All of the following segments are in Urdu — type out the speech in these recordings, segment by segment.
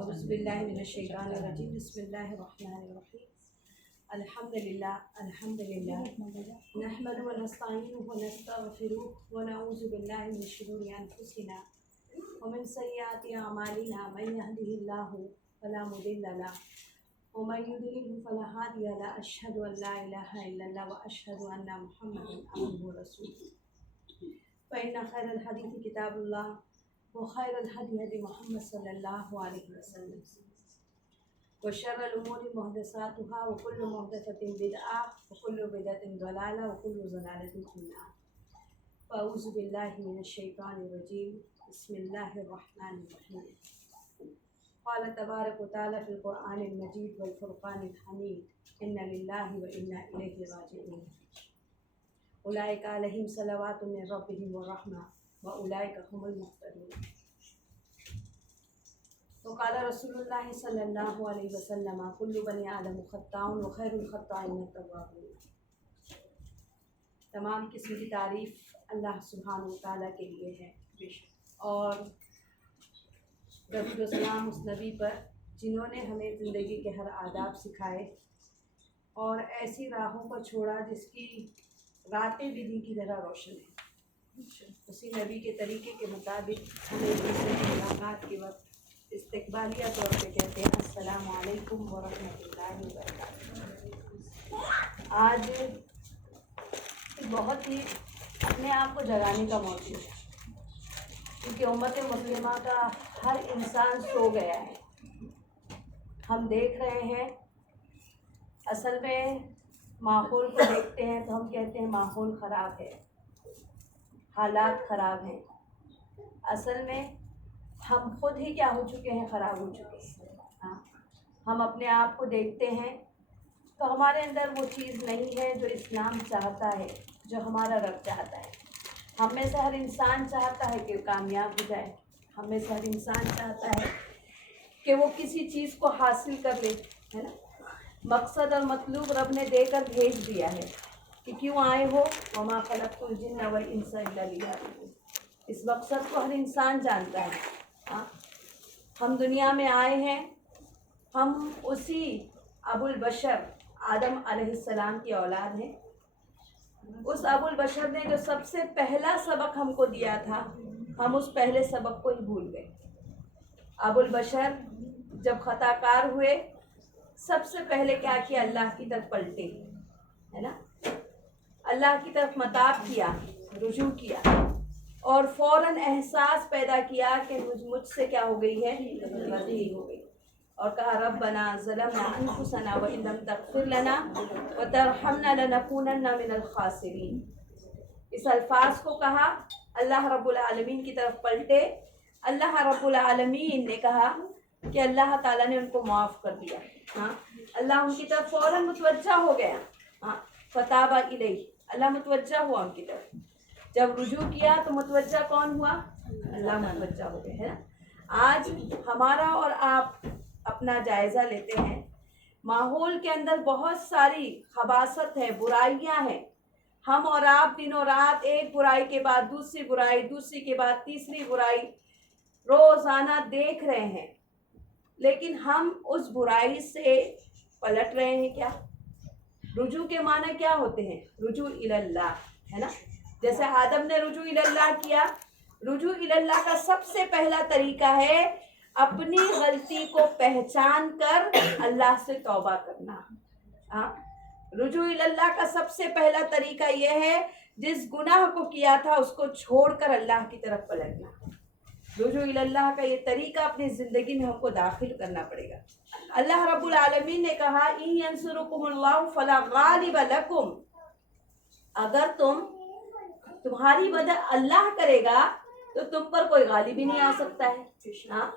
اعوذ باللہ من الشیطان الرجیم بسم اللہ الرحمن الرحیم الحمدللہ نحمده ونستعینه ونستغفره ونعوذ باللہ من شرور انفسنا ومن سیئات اعمالنا من يهده الله فلا مضل له ومن يضلل فلا هادي له اشهد ان لا اله الا الله واشهد ان محمدا عبده ورسوله فان خیر الحدیث کتاب اللہ وخیر الهدی هدی محمد صلی اللہ علیہ وسلم وشر الامور محدثاتها وكل محدثة بدعة وكل بدعة ضلالة وكل ضلالة في النار فأعوذ بالله من الشيطان الرجيم بسم الله الرحمن الرحيم قال تبارك وتعالى في القرآن المجيد والفرقان الحميد إن لله وإنا إليه راجعون أولئك عليهم صلوات من ربهم ورحمة وأولئك هم المهتدون وقال رسول اللہ صلی اللہ علیہ وسلم كل بنی آدم خطاء وخیر الخطائین التوابون۔ تمام قسم کی تعریف اللہ سبحانہ و تعالیٰ کے لیے ہے، اور درود و سلام اس نبی پر جنہوں نے ہمیں زندگی کے ہر آداب سکھائے اور ایسی راہوں پر چھوڑا جس کی راتیں بھی دن کی طرح روشن ہیں۔ اسی نبی کے طریقے کے مطابق ہمیں ایک دوسرے کی ملاقات کے وقت استقبالیہ طور پہ کہتے ہیں السلام علیکم ورحمۃ اللہ وبرکاتہ۔ آج بہت ہی اپنے آپ کو جگانے کا موقع ہے، کیونکہ امت مسلمہ کا ہر انسان سو گیا ہے۔ ہم دیکھ رہے ہیں، اصل میں ماحول کو دیکھتے ہیں تو ہم کہتے ہیں ماحول خراب ہے، حالات خراب ہیں۔ اصل میں ہم خود ہی کیا ہو چکے ہیں، خراب ہو چکے ہیں۔ ہاں، ہم اپنے آپ کو دیکھتے ہیں تو ہمارے اندر وہ چیز نہیں ہے جو اسلام چاہتا ہے، جو ہمارا رب چاہتا ہے۔ ہم میں سے ہر انسان چاہتا ہے کہ کامیاب ہو جائے، ہم میں سے ہر انسان چاہتا ہے کہ وہ کسی چیز کو حاصل کر لے، ہے نا۔ مقصد اور مطلوب رب نے دے کر بھیج دیا ہے کہ کیوں آئے ہو، وما خلقت الجن والانس الا لیعبدون۔ اس مقصد کو ہر انسان جانتا ہے۔ ہم دنیا میں آئے ہیں، ہم اسی ابو البشر آدم علیہ السلام کی اولاد ہیں۔ اس ابو البشر نے جو سب سے پہلا سبق ہم کو دیا تھا، ہم اس پہلے سبق کو ہی بھول گئے۔ ابو البشر جب خطا کار ہوئے، سب سے پہلے کیا کیا، اللہ کی طرف پلٹے، ہے نا، اللہ کی طرف متاب کیا، رجوع کیا، اور فوراً احساس پیدا کیا کہ مجھ سے کیا ہو گئی ہے، غلطی ہو گئی، اور کہا ربنا ظلمنا انفسنا وان لم تغفر لنا وترحمنا لنکونن من الخاسرین۔ اس الفاظ کو کہا، اللہ رب العالمین کی طرف پلٹے۔ اللہ رب العالمین نے کہا کہ اللہ تعالیٰ نے ان کو معاف کر دیا۔ ہاں، اللہ ان کی طرف فوراً متوجہ ہو گیا۔ ہاں، فتاب الیہ، اللہ متوجہ ہوا ان کی طرف۔ جب رجوع کیا تو متوجہ کون ہوا، اللہ متوجہ ہو گئے، ہے نا۔ آج ہمارا اور آپ اپنا جائزہ لیتے ہیں، ماحول کے اندر بہت ساری خباثت ہے، برائیاں ہیں۔ ہم اور آپ دنوں رات ایک برائی کے بعد دوسری برائی، دوسری کے بعد تیسری برائی روزانہ دیکھ رہے ہیں، لیکن ہم اس برائی سے پلٹ رہے ہیں کیا؟ رجوع کے معنی کیا ہوتے ہیں؟ رجوع اللہ، ہے نا۔ جیسے آدم نے رجوع اللہ کیا، رجوع اللہ کا سب سے پہلا طریقہ ہے اپنی غلطی کو پہچان کر اللہ سے توبہ کرنا۔ ہاں، رجوع اللہ کا سب سے پہلا طریقہ یہ ہے جس گناہ کو کیا تھا اس کو چھوڑ کر اللہ کی طرف پلٹنا۔ رجوع اللہ کا یہ طریقہ اپنی زندگی میں ہم کو داخل کرنا پڑے گا۔ اللہ رب العالمین نے کہا ان ینصرکم اللہ فلا غالب لکم، اگر تمہاری مدد اللہ کرے گا تو تم پر کوئی غالب ہی نہیں آ سکتا ہے۔ ہاں،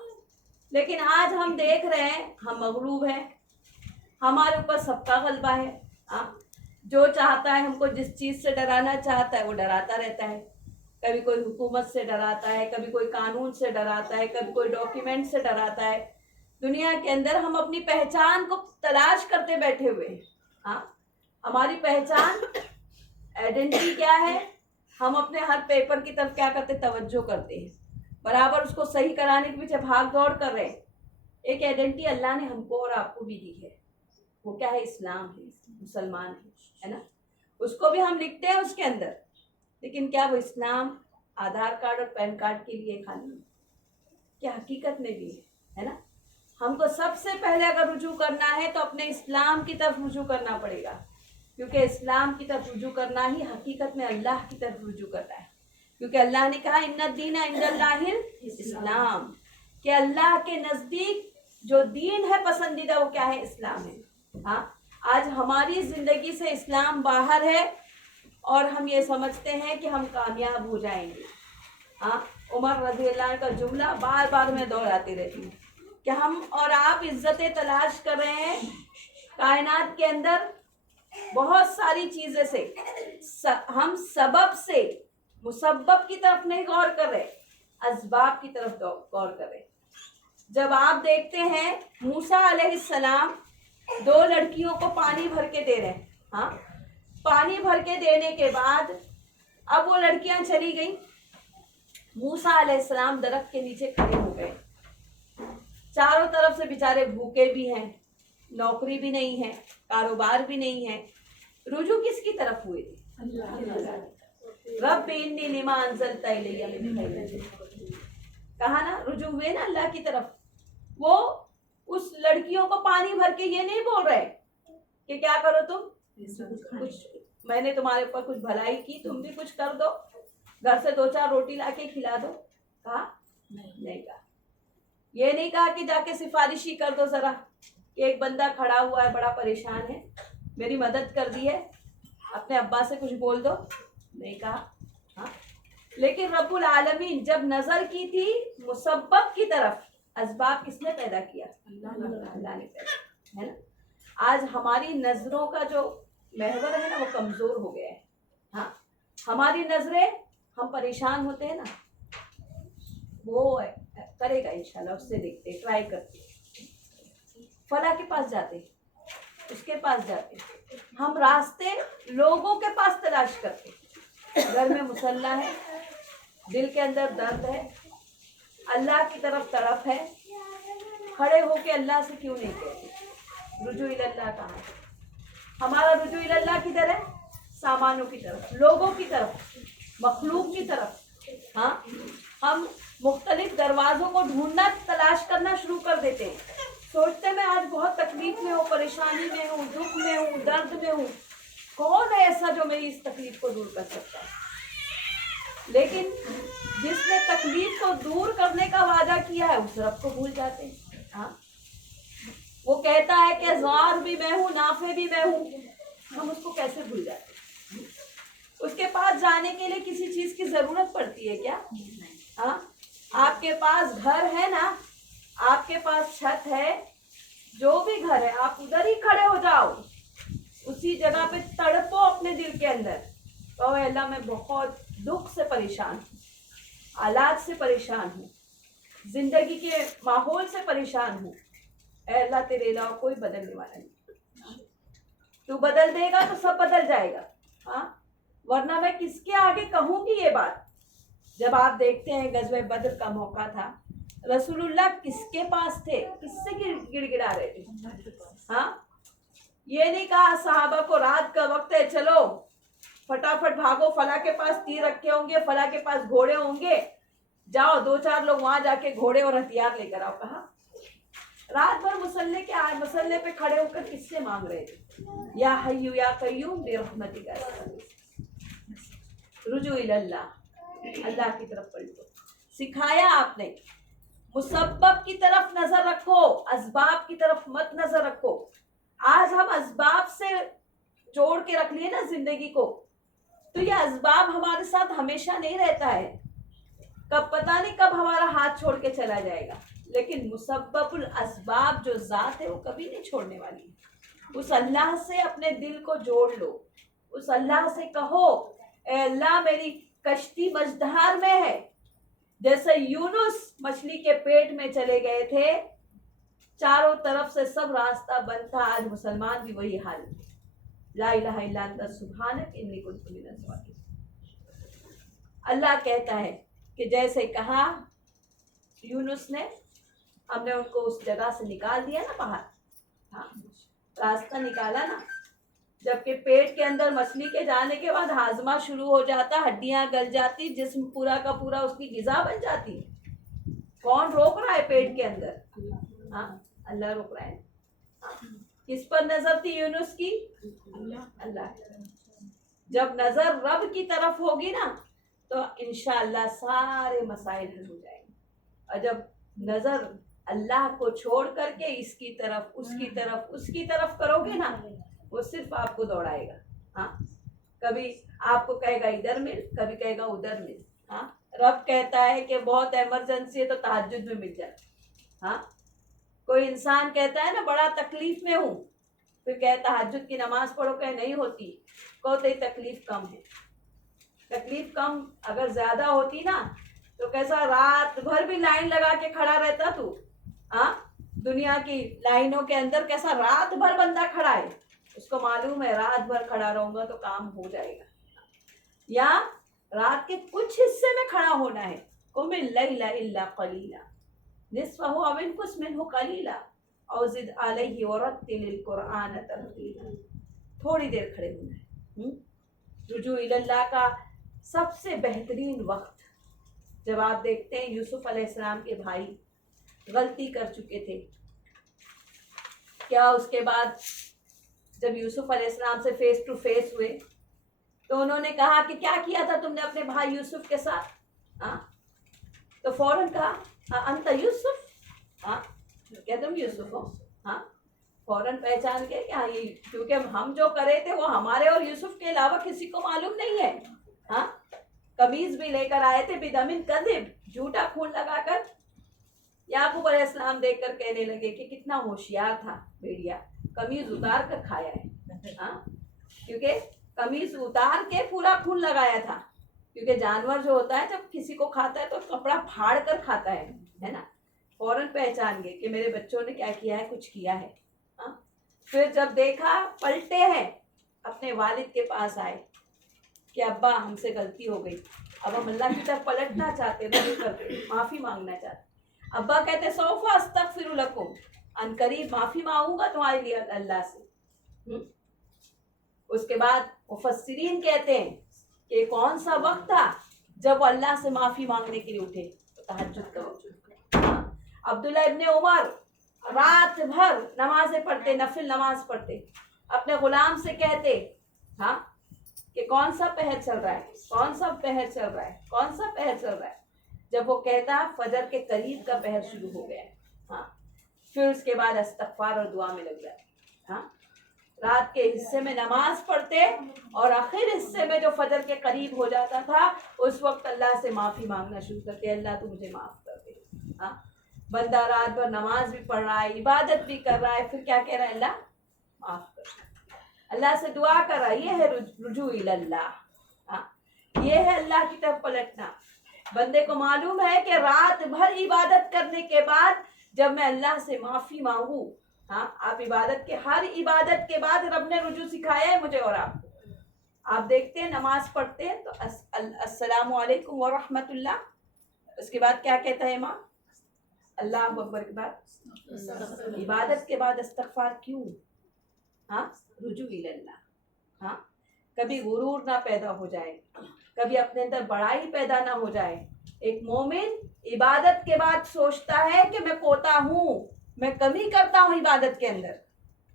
لیکن آج ہم دیکھ رہے ہیں ہم مغلوب ہیں، ہمارے اوپر سب کا غلبہ ہے۔ ہاں، جو چاہتا ہے ہم کو جس چیز سے ڈرانا چاہتا ہے وہ ڈراتا رہتا ہے۔ کبھی کوئی حکومت سے ڈراتا ہے، کبھی کوئی قانون سے ڈراتا ہے، کبھی کوئی ڈاکیومنٹ سے ڈراتا ہے۔ دنیا کے اندر ہم اپنی پہچان کو تلاش کرتے بیٹھے ہوئے ہیں۔ ہاں، ہماری پہچان، آئیڈینٹی کیا ہے؟ ہم اپنے ہر پیپر کی طرف کیا کرتے، توجہ کرتے ہیں، برابر اس کو صحیح کرانے کے پیچھے بھاگ دوڑ کر رہے ہیں۔ ایک آئیڈینٹی اللہ نے ہم کو اور آپ کو بھی دی ہے، وہ کیا ہے؟ اسلام ہے، مسلمان ہے نا. اس کو بھی ہم لکھتے ہیں اس کے اندر، لیکن کیا وہ اسلام آدھار کارڈ اور پین کارڈ کے لیے خالی؟ کیا حقیقت میں بھی ہے نا؟ ہم کو سب سے پہلے اگر رجوع کرنا ہے تو اپنے اسلام کی طرف رجوع کرنا پڑے گا، کیونکہ اسلام کی طرف رجوع کرنا ہی حقیقت میں اللہ کی طرف رجوع کرنا ہے. کیونکہ اللہ نے کہا ان الدین عند اللہ الاسلام، کہ اللہ کے نزدیک جو دین ہے پسندیدہ وہ کیا ہے؟ اسلام ہے. ہاں، آج ہماری زندگی سے اسلام باہر ہے اور ہم یہ سمجھتے ہیں کہ ہم کامیاب ہو جائیں گے. ہاں، عمر رضی اللہ عنہ کا جملہ بار بار میں دہراتی رہتی ہوں کہ ہم اور آپ عزتیں تلاش کر رہے ہیں کائنات کے اندر بہت ساری چیزیں سے، ہم سبب سے مسبب کی طرف نہیں غور کر رہے، اسباب کی طرف غور کر رہے. جب آپ دیکھتے ہیں موسیٰ علیہ السلام 2 لڑکیوں کو پانی بھر کے دے رہے ہیں. ہاں، پانی بھر کے دینے کے بعد اب وہ لڑکیاں چلی گئیں. موسیٰ علیہ السلام درخت کے نیچے کھڑے ہو گئے. چاروں طرف سے بیچارے بھوکے بھی ہیں، نوکری بھی نہیں ہے، کاروبار بھی نہیں ہے. رجوع کس کی طرف ہوئے تھے؟ رب انی لما انزلت الی من خیر. کہا نا رجوع ہوئے نا اللہ کی طرف. وہ اس لڑکیوں کو پانی بھر کے یہ نہیں بول رہے کہ کیا کرو تم، کچھ میں نے تمہارے اوپر کچھ بھلائی کی، تم بھی کچھ کر دو، گھر سے 2-4 روٹی لا کے کھلا دو. کہا نہیں کہا. یہ نہیں کہا کہ جا کے سفارش ہی کر دو ذرا، کہ ایک بندہ کھڑا ہوا ہے بڑا پریشان ہے، میری مدد کر دی ہے، اپنے ابا سے کچھ بول دو. نہیں کہا. ہاں، لیکن رب العالمین جب نظر کی تھی مسبب کی طرف، اسباب کس نے پیدا کیا؟ اللہ نے پیدا، ہے نا. آج ہماری نظروں کا جو محور ہے نا وہ کمزور ہو گیا ہے. ہاں، ہماری نظریں، ہم پریشان ہوتے ہیں نا، وہ کرے گا انشاءاللہ، اس سے دیکھتے ٹرائی کرتے، فلاں کے پاس جاتے، اس کے پاس جاتے. ہم راستے لوگوں کے پاس تلاش کرتے. گھر میں مسلح ہے، دل کے اندر درد ہے، اللہ کی طرف تڑپ ہے، کھڑے ہو کے اللہ سے کیوں نہیں کہتے رجوع اللہ کہاں ہے؟ ہمارا رجوع اللہ کدھر ہے؟ سامانوں کی طرف، لوگوں کی طرف، مخلوق کی طرف. ہاں، ہم مختلف دروازوں کو ڈھونڈنا، تلاش کرنا شروع کر دیتے ہیں. سوچتے میں آج بہت تکلیف میں ہوں، پریشانی میں ہوں، دکھ میں ہوں، درد میں ہوں، کون ہے ایسا جو میری اس تکلیف کو دور کر سکتا ہے؟ لیکن جس نے تکلیف کو دور کرنے کا وعدہ کیا ہے اس رب کو بھول جاتے ہیں. ہاں، وہ کہتا ہے کہ ضار بھی میں ہوں، نافع بھی میں ہوں، ہم اس کو کیسے بھول جاتے ہیں؟ اس کے پاس جانے کے لیے کسی چیز کی ضرورت پڑتی ہے کیا؟ ہاں، آپ کے پاس گھر ہے نا، آپ کے پاس چھت ہے، جو بھی گھر ہے آپ ادھر ہی کھڑے ہو جاؤ، اسی جگہ پہ تڑپو اپنے دل کے اندر، کہو اے اللہ میں بہت دکھ سے پریشان ہوں، حالات سے پریشان ہوں، زندگی کے ماحول سے پریشان ہوں. اے اللہ تیرے علاوہ کوئی بدلنے والا نہیں، تو بدل دے گا تو سب بدل جائے گا. ہاں، ورنہ میں کس کے آگے کہوں گی یہ بات؟ جب آپ دیکھتے ہیں غزوہ بدر کا موقع تھا، رسول اللہ کس کے پاس تھے؟ کس سے گڑ گڑا رہے تھے؟ ہاں، یہ نہیں کہا صحابہ کو رات کا وقت ہے چلو فٹافٹ بھاگو، فلاں کے پاس تیر رکھے ہوں گے، فلاں کے پاس گھوڑے ہوں گے، جاؤ 2-4 لوگ وہاں جا کے گھوڑے اور ہتھیار لے کر آؤ. کہا رات بھر مسلح پہ کھڑے ہو کر کس سے مانگ رہے تھے؟ یا حی یا قیوم برحمتک رجوع اللہ، اللہ کی طرف پلٹو. سکھایا آپ نے مسبب کی طرف نظر رکھو، اسباب کی طرف مت نظر رکھو. آج ہم اسباب سے جوڑ کے رکھ لیے نا زندگی کو، تو یہ اسباب ہمارے ساتھ ہمیشہ نہیں رہتا ہے، کب پتہ نہیں کب ہمارا ہاتھ چھوڑ کے چلا جائے گا. لیکن مسبب الاسباب جو ذات ہے وہ کبھی نہیں چھوڑنے والی. اس اللہ سے اپنے دل کو جوڑ لو، اس اللہ سے کہو اے اللہ میری کشتی مجدہار میں ہے. جیسے یونس مچھلی کے پیٹ میں چلے گئے تھے، چاروں طرف سے سب راستہ بند تھا، آج مسلمان بھی وہی حال ہے. لا الہ الا انت سبحانک انی کنت من الظالمین. اللہ کہتا ہے کہ جیسے کہا یونس نے ہم نے ان کو اس جگہ سے نکال دیا نا باہر, ہاں راستہ نکالا نا. جبکہ پیٹ کے اندر مچھلی کے جانے کے بعد ہاضمہ شروع ہو جاتا, ہڈیاں گل جاتی, جسم پورا کا پورا اس کی غذا بن جاتی. کون روک رہا ہے پیٹ کے اندر؟ ہاں اللہ روک رہا ہے. کس پر نظر تھی یونس کی؟ اللہ. جب نظر رب کی طرف ہوگی نا تو انشاءاللہ سارے مسائل حل ہو جائیں گے. اور جب نظر اللہ کو چھوڑ کر کے اس کی طرف اس کی طرف اس کی طرف کرو گے نا, وہ صرف آپ کو دوڑائے گا. ہاں کبھی آپ کو کہے گا ادھر مل, کبھی کہے گا ادھر مل. ہاں رب کہتا ہے کہ بہت ایمرجنسی ہے تو تہجد میں مل جائے. ہاں کوئی انسان کہتا ہے نا بڑا تکلیف میں ہوں, پھر کہتا تہجد کی نماز پڑھو, کہ نہیں ہوتی, کو تیری تکلیف کم ہے. تکلیف کم اگر زیادہ ہوتی نا تو کیسا رات بھر بھی لائن لگا کے کھڑا رہتا تو. ہاں دنیا کی لائنوں کے اندر کیسا رات بھر بندہ کھڑا ہے, اس کو معلوم ہے رات بھر کھڑا رہوں گا تو کام ہو جائے گا. یا رات کے کچھ حصے میں کھڑا ہونا ہے, قم اللیل الا قلیلا نصفہ او انقص منہ قلیلا او زد علیہ ورتل القرآن ترتیلا. تھوڑی دیر کھڑے ہونا ہے. رجوع اللہ کا سب سے بہترین وقت جب آپ دیکھتے ہیں یوسف علیہ السلام کے بھائی غلطی کر چکے تھے, کیا اس کے بعد جب یوسف علیہ السلام سے فیس ٹو فیس ہوئے تو انہوں نے کہا کہ کیا کیا تھا تم نے اپنے بھائی یوسف کے ساتھ؟ ہاں تو فوراً کہا انت یوسف, ہاں کیا تم یوسف ہو؟ ہاں فوراً پہچان کے کہ ہاں یہ, کیونکہ ہم جو کرے تھے وہ ہمارے اور یوسف کے علاوہ کسی کو معلوم نہیں ہے. ہاں قمیض بھی لے کر آئے تھے بدم کذب, جھوٹا خون لگا کر. یعقوب علیہ السلام دیکھ کر کہنے لگے کہ کتنا ہوشیار تھا بھیڑیا, قمیض اتار کر کھایا ہے. ہاں کیونکہ قمیض اتار کے پورا خون لگایا تھا, کیونکہ جانور جو ہوتا ہے جب کسی کو کھاتا ہے تو کپڑا پھاڑ کر کھاتا ہے نا. فوراً پہچان گئے کہ میرے بچوں نے کیا کیا ہے, کچھ کیا ہے. پھر جب دیکھا پلٹے ہیں, اپنے والد کے پاس آئے کہ ابا ہم سے غلطی ہو گئی. اب ہم اللہ کی طرف پلٹنا چاہتے, رجوع کرتے, معافی مانگنا چاہتے. ابا کہتے سوف استغفر لکم, ان قریب معافی مانگوں گا تمہارے لیے اللہ سے. اس کے بعد مفسرین کہتے ہیں کہ کون سا وقت تھا جب وہ اللہ سے معافی مانگنے کے لیے اٹھے, تہجد کرو. عبداللہ ابن عمر رات بھر نمازیں پڑھتے, نفل نماز پڑھتے, اپنے غلام سے کہتے ہاں کہ کون سا پہر چل رہا ہے, کون سا پہر چل رہا ہے, کون سا پہر چل رہا ہے. جب وہ کہتا فجر کے قریب کا پہر شروع ہو گیا. ہاں پھر اس کے بعد استغفار اور دعا میں لگ جاتے. ہاں رات کے حصے میں نماز پڑھتے اور آخر حصے میں جو فجر کے قریب ہو جاتا تھا اس وقت اللہ سے معافی مانگنا شروع کرتے, اللہ تو مجھے معاف کر دے. ہاں بندہ رات بھر نماز بھی پڑھ رہا ہے, عبادت بھی کر رہا ہے, پھر کیا کہہ رہا ہے, اللہ معاف کر. اللہ سے دعا کر رہا ہے. یہ ہے رجوع اللہ. ہاں یہ ہے اللہ کی طرف پلٹنا. بندے کو معلوم ہے کہ رات بھر عبادت کرنے کے بعد جب میں اللہ سے معافی مانگوں, ہاں آپ عبادت کے ہر عبادت کے بعد رب نے رجوع سکھایا ہے مجھے اور آپ کو. آپ دیکھتے ہیں نماز پڑھتے ہیں تو السلام علیکم ورحمۃ اللہ, اس کے بعد کیا کہتا ہے امام, اللہ اکبر کے بعد عبادت کے بعد استغفار کیوں؟ ہاں رجوع اللہ. ہاں کبھی غرور نہ پیدا ہو جائے, کبھی اپنے اندر بڑائی پیدا نہ ہو جائے. ایک مومن عبادت کے بعد سوچتا ہے کہ میں کوتا ہوں, میں کمی کرتا ہوں عبادت کے اندر,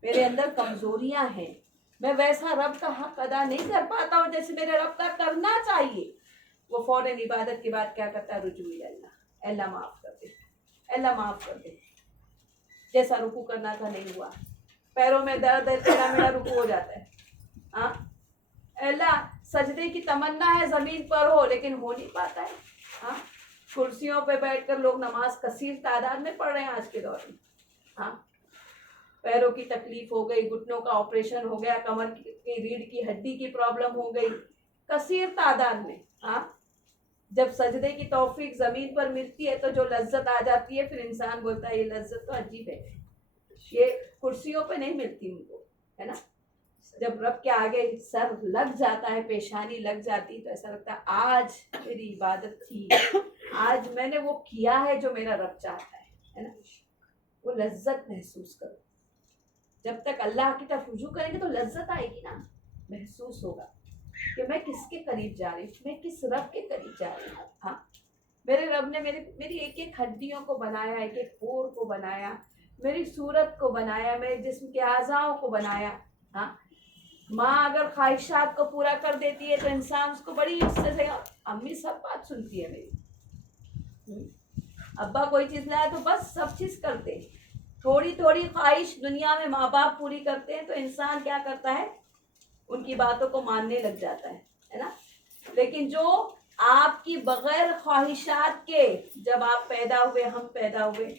میرے اندر کمزوریاں ہیں, میں ویسا رب کا حق ادا نہیں کر پاتا ہوں جیسے میرے رب کا کرنا چاہیے. وہ فوراً عبادت کے بعد کیا کرتا ہے, رجوع اللہ, اللہ معاف کر دے, اللہ معاف کر دے. جیسا رکوع کرنا تھا نہیں ہوا, پیروں میں درد ہے, ٹیڑھا میڑھا رکوع ہو جاتا ہے. ہاں اللہ سجدے کی تمنا ہے زمین پر ہو لیکن ہو نہیں پاتا ہے. ہاں کرسیوں پہ بیٹھ کر لوگ نماز کثیر تعداد میں پڑھ رہے ہیں آج کے دور میں. ہاں پیروں کی تکلیف ہو گئی, گھٹنوں کا آپریشن ہو گیا, کمر کی ریڑھ کی ہڈی کی پرابلم ہو گئی, کثیر تعداد میں. ہاں جب سجدے کی توفیق زمین پر ملتی ہے تو جو لذت آ جاتی ہے, پھر انسان بولتا ہے یہ لذت تو عجیب ہے, یہ کرسیوں پہ نہیں ملتی ان کو, ہے نا. جب رب کے آگے سر لگ جاتا ہے, پیشانی لگ جاتی, تو ایسا لگتا ہے آج میری عبادت تھی, آج میں نے وہ کیا ہے جو میرا رب چاہتا ہے نا. وہ لذت محسوس کرو. جب تک اللہ کی طرف رجوع کریں گے تو لذت آئے گی نا, محسوس ہوگا کہ میں کس کے قریب جا رہی ہوں, میں کس رب کے قریب جا رہی ہوں. ہاں, میرے رب نے میری ایک ایک ہڈیوں کو بنایا, ایک ایک پور کو بنایا, میری صورت کو بنایا, میرے جسم کے اعضاؤں کو بنایا. ہاں, ماں اگر خواہشات کو پورا کر دیتی ہے تو انسان اس کو بڑی عزت سے, امی سب بات سنتی ہے میری, ابا کوئی چیز لایا تو بس سب چیز کرتے. تھوڑی تھوڑی خواہش دنیا میں ماں باپ پوری کرتے ہیں تو انسان کیا کرتا ہے, ان کی باتوں کو ماننے لگ جاتا ہے نا. لیکن جو آپ کی بغیر خواہشات کے, جب آپ پیدا ہوئے, ہم پیدا ہوئے,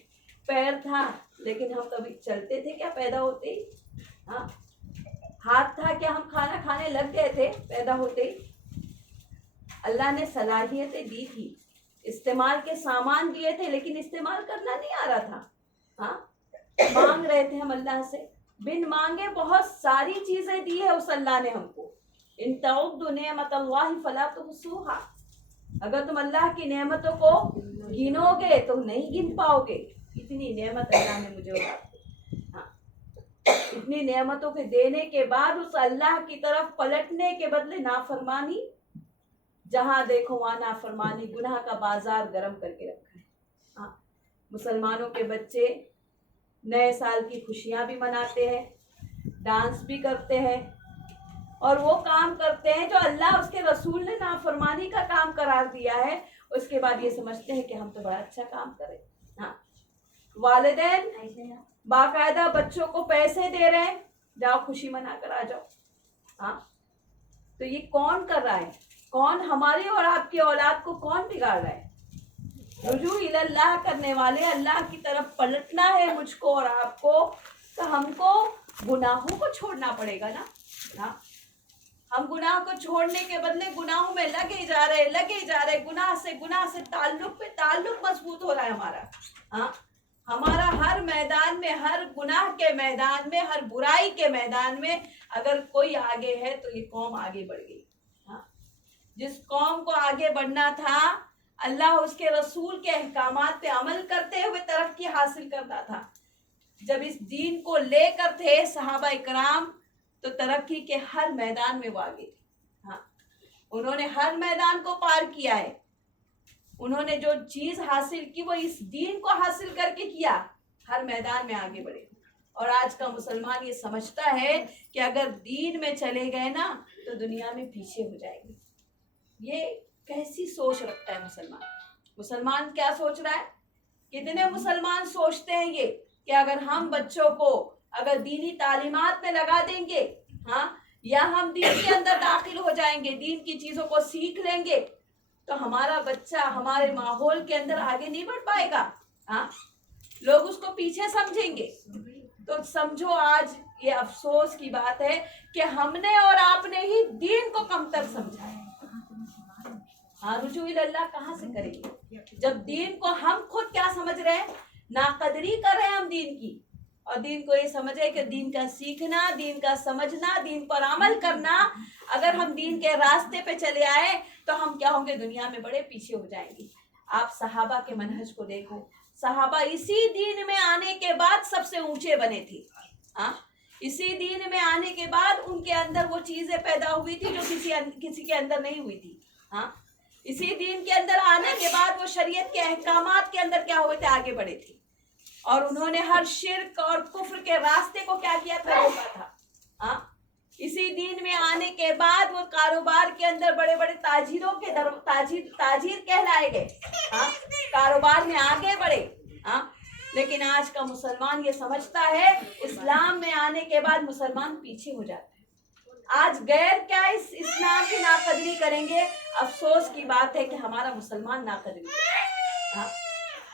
پیر تھا لیکن ہم کبھی چلتے تھے کیا پیدا ہوتے ہی؟ ہاں, ہاتھ تھا کیا ہم کھانا کھانے لگ گئے تھے پیدا ہوتے ہی؟ اللہ نے صلاحیتیں دی تھی, استعمال کے سامان دیے تھے, لیکن استعمال کرنا نہیں آ رہا تھا. ہاں, مانگ رہے تھے ہم اللہ سے, بن مانگے بہت ساری چیزیں دی ہے اس اللہ نے ہم کو. ان تعدوا نعمت اللہ فلا تحصوها, اگر تم اللہ کی نعمتوں کو گنو گے تو نہیں گن پاؤ گے. اتنی نعمت اللہ نے مجھے اور آپ کو. ہاں, اتنی نعمتوں کے دینے کے بعد اس اللہ کی طرف پلٹنے کے بدلے نافرمانی, جہاں دیکھو وہاں نافرمانی, گناہ کا بازار گرم کر کے رکھا ہے. ہاں, مسلمانوں کے بچے نئے سال کی خوشیاں بھی مناتے ہیں, ڈانس بھی کرتے ہیں, اور وہ کام کرتے ہیں جو اللہ اس کے رسول نے نافرمانی کا کام قرار دیا ہے. اس کے بعد یہ سمجھتے ہیں کہ ہم تو بڑا اچھا کام کریں. ہاں, والدین باقاعدہ بچوں کو پیسے دے رہے ہیں, جاؤ خوشی منا کر آ جاؤ. ہاں, تو یہ کون کر رہا ہے؟ کون ہماری اور آپ کی اولاد کو کون بگاڑ رہا ہے؟ رجوع اللہ کرنے والے, اللہ کی طرف پلٹنا ہے مجھ کو اور آپ کو, تو ہم کو گناہوں کو چھوڑنا پڑے گا نا. ہاں, ہم گناہ کو چھوڑنے کے بدلے گناہوں میں لگے جا رہے, گناہ سے تعلق پہ تعلق مضبوط ہو رہا ہے ہمارا. ہاں, ہمارا ہر میدان میں, ہر گناہ کے میدان میں, ہر برائی کے میدان میں اگر کوئی آگے ہے تو یہ قوم آگے بڑھ گئی. ہاں, جس قوم کو آگے بڑھنا تھا, اللہ اس کے رسول کے احکامات پہ عمل کرتے ہوئے ترقی حاصل کرتا تھا. جب اس دین کو لے کر تھے صحابہ اکرام تو ترقی کے ہر میدان میں وہ آگے تھے. ہاں, انہوں نے ہر میدان کو پار کیا ہے. انہوں نے جو چیز حاصل کی وہ اس دین کو حاصل کر کے کیا, ہر میدان میں آگے بڑھے. اور آج کا مسلمان یہ سمجھتا ہے کہ اگر دین میں چلے گئے نا تو دنیا میں پیچھے ہو جائے گی. یہ کیسی سوچ رکھتا ہے مسلمان؟ مسلمان کیا سوچ رہا ہے؟ کتنے مسلمان سوچتے ہیں یہ کہ اگر ہم بچوں کو اگر دینی تعلیمات میں لگا دیں گے, ہاں, یا ہم دین کے اندر داخل ہو جائیں گے, دین کی چیزوں کو سیکھ لیں گے, تو ہمارا بچہ ہمارے ماحول کے اندر آگے نہیں بڑھ پائے گا. ہاں, لوگ اس کو پیچھے سمجھیں گے. تو سمجھو آج یہ افسوس کی بات ہے کہ ہم نے اور آپ نے ہی دین کو کمتر سمجھا ہے. ہاں, رجوع اللہ کہاں سے کریں گے جب دین کو ہم خود کیا سمجھ رہے ہیں؟ ناقدری کر رہے ہیں ہم دین کی. اور دین کو یہ سمجھے کہ دین کا سیکھنا, دین کا سمجھنا, دین پر عمل کرنا, اگر ہم دین کے راستے پہ چلے آئے تو ہم کیا ہوں گے, دنیا میں بڑے پیچھے ہو جائیں گے. آپ صحابہ کے منہج کو دیکھو, صحابہ اسی دین میں آنے کے بعد سب سے اونچے بنے تھے. ہاں, اسی دین میں آنے کے بعد ان کے اندر وہ چیزیں پیدا ہوئی تھی جو کسی کے اندر نہیں ہوئی تھی. ہاں, اسی دین کے اندر آنے کے بعد وہ شریعت کے احکامات کے اندر کیا ہوئے تھے, آگے بڑھے تھے. اور انہوں نے ہر شرک اور کفر کے راستے کو کیا کیا تھا, روکا تھا. ہاں, اسی دین میں آنے کے بعد وہ کاروبار کے اندر بڑے بڑے تاجروں کے تاجر کہلائے گئے. ہاں, کاروبار میں آگے بڑھے. ہاں, لیکن آج کا مسلمان یہ سمجھتا ہے اسلام میں آنے کے بعد مسلمان پیچھے ہو جاتا ہے. آج غیر کیا اس اسلام کی ناقدری کریں گے. افسوس کی بات ہے کہ ہمارا مسلمان ناقدری. ہاں,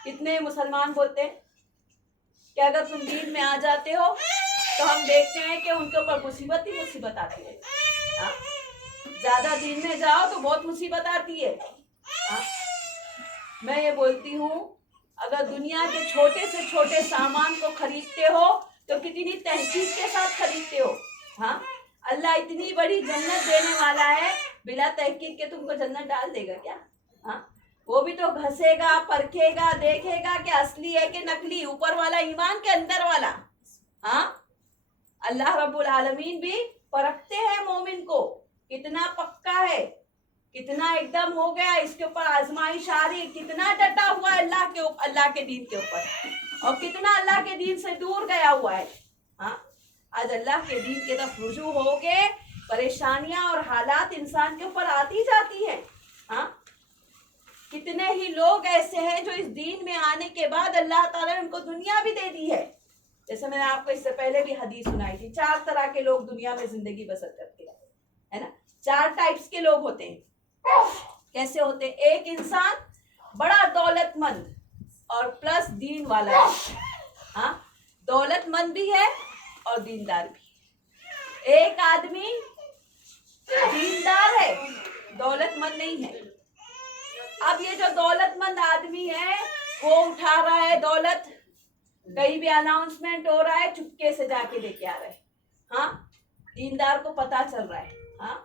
کتنے مسلمان بولتے ہیں کہ اگر تم دین میں آ جاتے ہو تو ہم دیکھتے ہیں کہ ان کے اوپر مصیبت ہی مصیبت آتی ہے. ہاں, زیادہ دین میں جاؤ تو بہت مصیبت آتی ہے. ہاں, میں یہ بولتی ہوں اگر دنیا کے چھوٹے سے چھوٹے سامان کو خریدتے ہو تو کتنی تحقیق کے ساتھ خریدتے ہو. ہاں, اللہ اتنی بڑی جنت دینے والا ہے, بلا تحقیق کے تم کو جنت ڈال دے گا کیا؟ ہاں, وہ بھی تو گھسے گا, پرکھے گا, دیکھے گا کہ اصلی ہے کہ نقلی, اوپر والا ایمان کے اندر والا. ہاں, اللہ رب العالمین بھی پرکھتے ہیں مومن کو, کتنا پکا ہے, کتنا ایک دم ہو گیا, اس کے اوپر آزمائش آ رہی ہے, کتنا ڈٹا ہوا ہے اللہ کے دین کے اوپر, اور کتنا اللہ کے دین سے دور گیا ہوا ہے. ہاں, آج اللہ کے دین کی طرف رجوع ہو کے پریشانیاں اور حالات انسان کے اوپر آتی جاتی ہیں. ہاں, کتنے ہی لوگ ایسے ہیں جو اس دین میں آنے کے بعد اللہ تعالیٰ نے ان کو دنیا بھی دے دی ہے. جیسے میں نے آپ کو اس سے پہلے بھی حدیث سنائی تھی, 4 طرح کے لوگ دنیا میں زندگی بسر کرتے ہیں, ہے نا. 4 ٹائپس کے لوگ ہوتے ہیں. کیسے ہوتے ہیں؟ ایک انسان بڑا دولت مند اور پلس دین والا ہے. ہاں, دولت مند بھی ہے اور دیندار بھی. ایک آدمی دیندار ہے, دولت مند نہیں ہے. اب یہ جو دولت مند آدمی ہے وہ اٹھا رہا ہے دولت, کہیں بھی اناؤنسمنٹ ہو رہا ہے چپکے سے جا کے لے کے آ رہا ہے. ہاں, دیندار کو پتا چل رہا ہے. ہاں,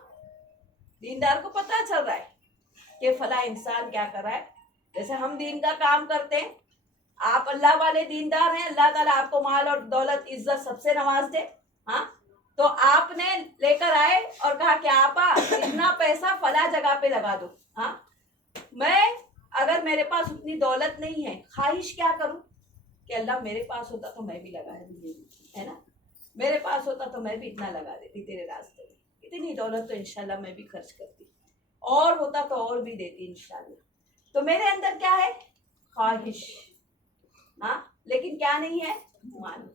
دیندار کو پتا چل رہا ہے کہ فلاں انسان کیا کر رہا ہے. جیسے ہم دین کا کام کرتے ہیں, آپ اللہ والے دیندار ہیں, اللہ تعالیٰ آپ کو مال اور دولت عزت سب سے نواز دے. ہاں, تو آپ نے لے کر آئے اور کہا کہ آپا اتنا پیسہ فلاں جگہ پہ لگا دو. ہاں, میں اگر میرے پاس اتنی دولت نہیں ہے, خواہش کیا کروں کہ اللہ میرے پاس ہوتا تو میں بھی لگا ہے نا, میرے پاس ہوتا تو میں بھی اتنا لگا دیتی تیرے راستے میں, اتنی دولت تو انشاءاللہ میں بھی خرچ کرتی, اور ہوتا تو اور بھی دیتی انشاءاللہ. تو میرے اندر کیا ہے؟ خواہش. ہاں, لیکن کیا نہیں ہے؟ مال.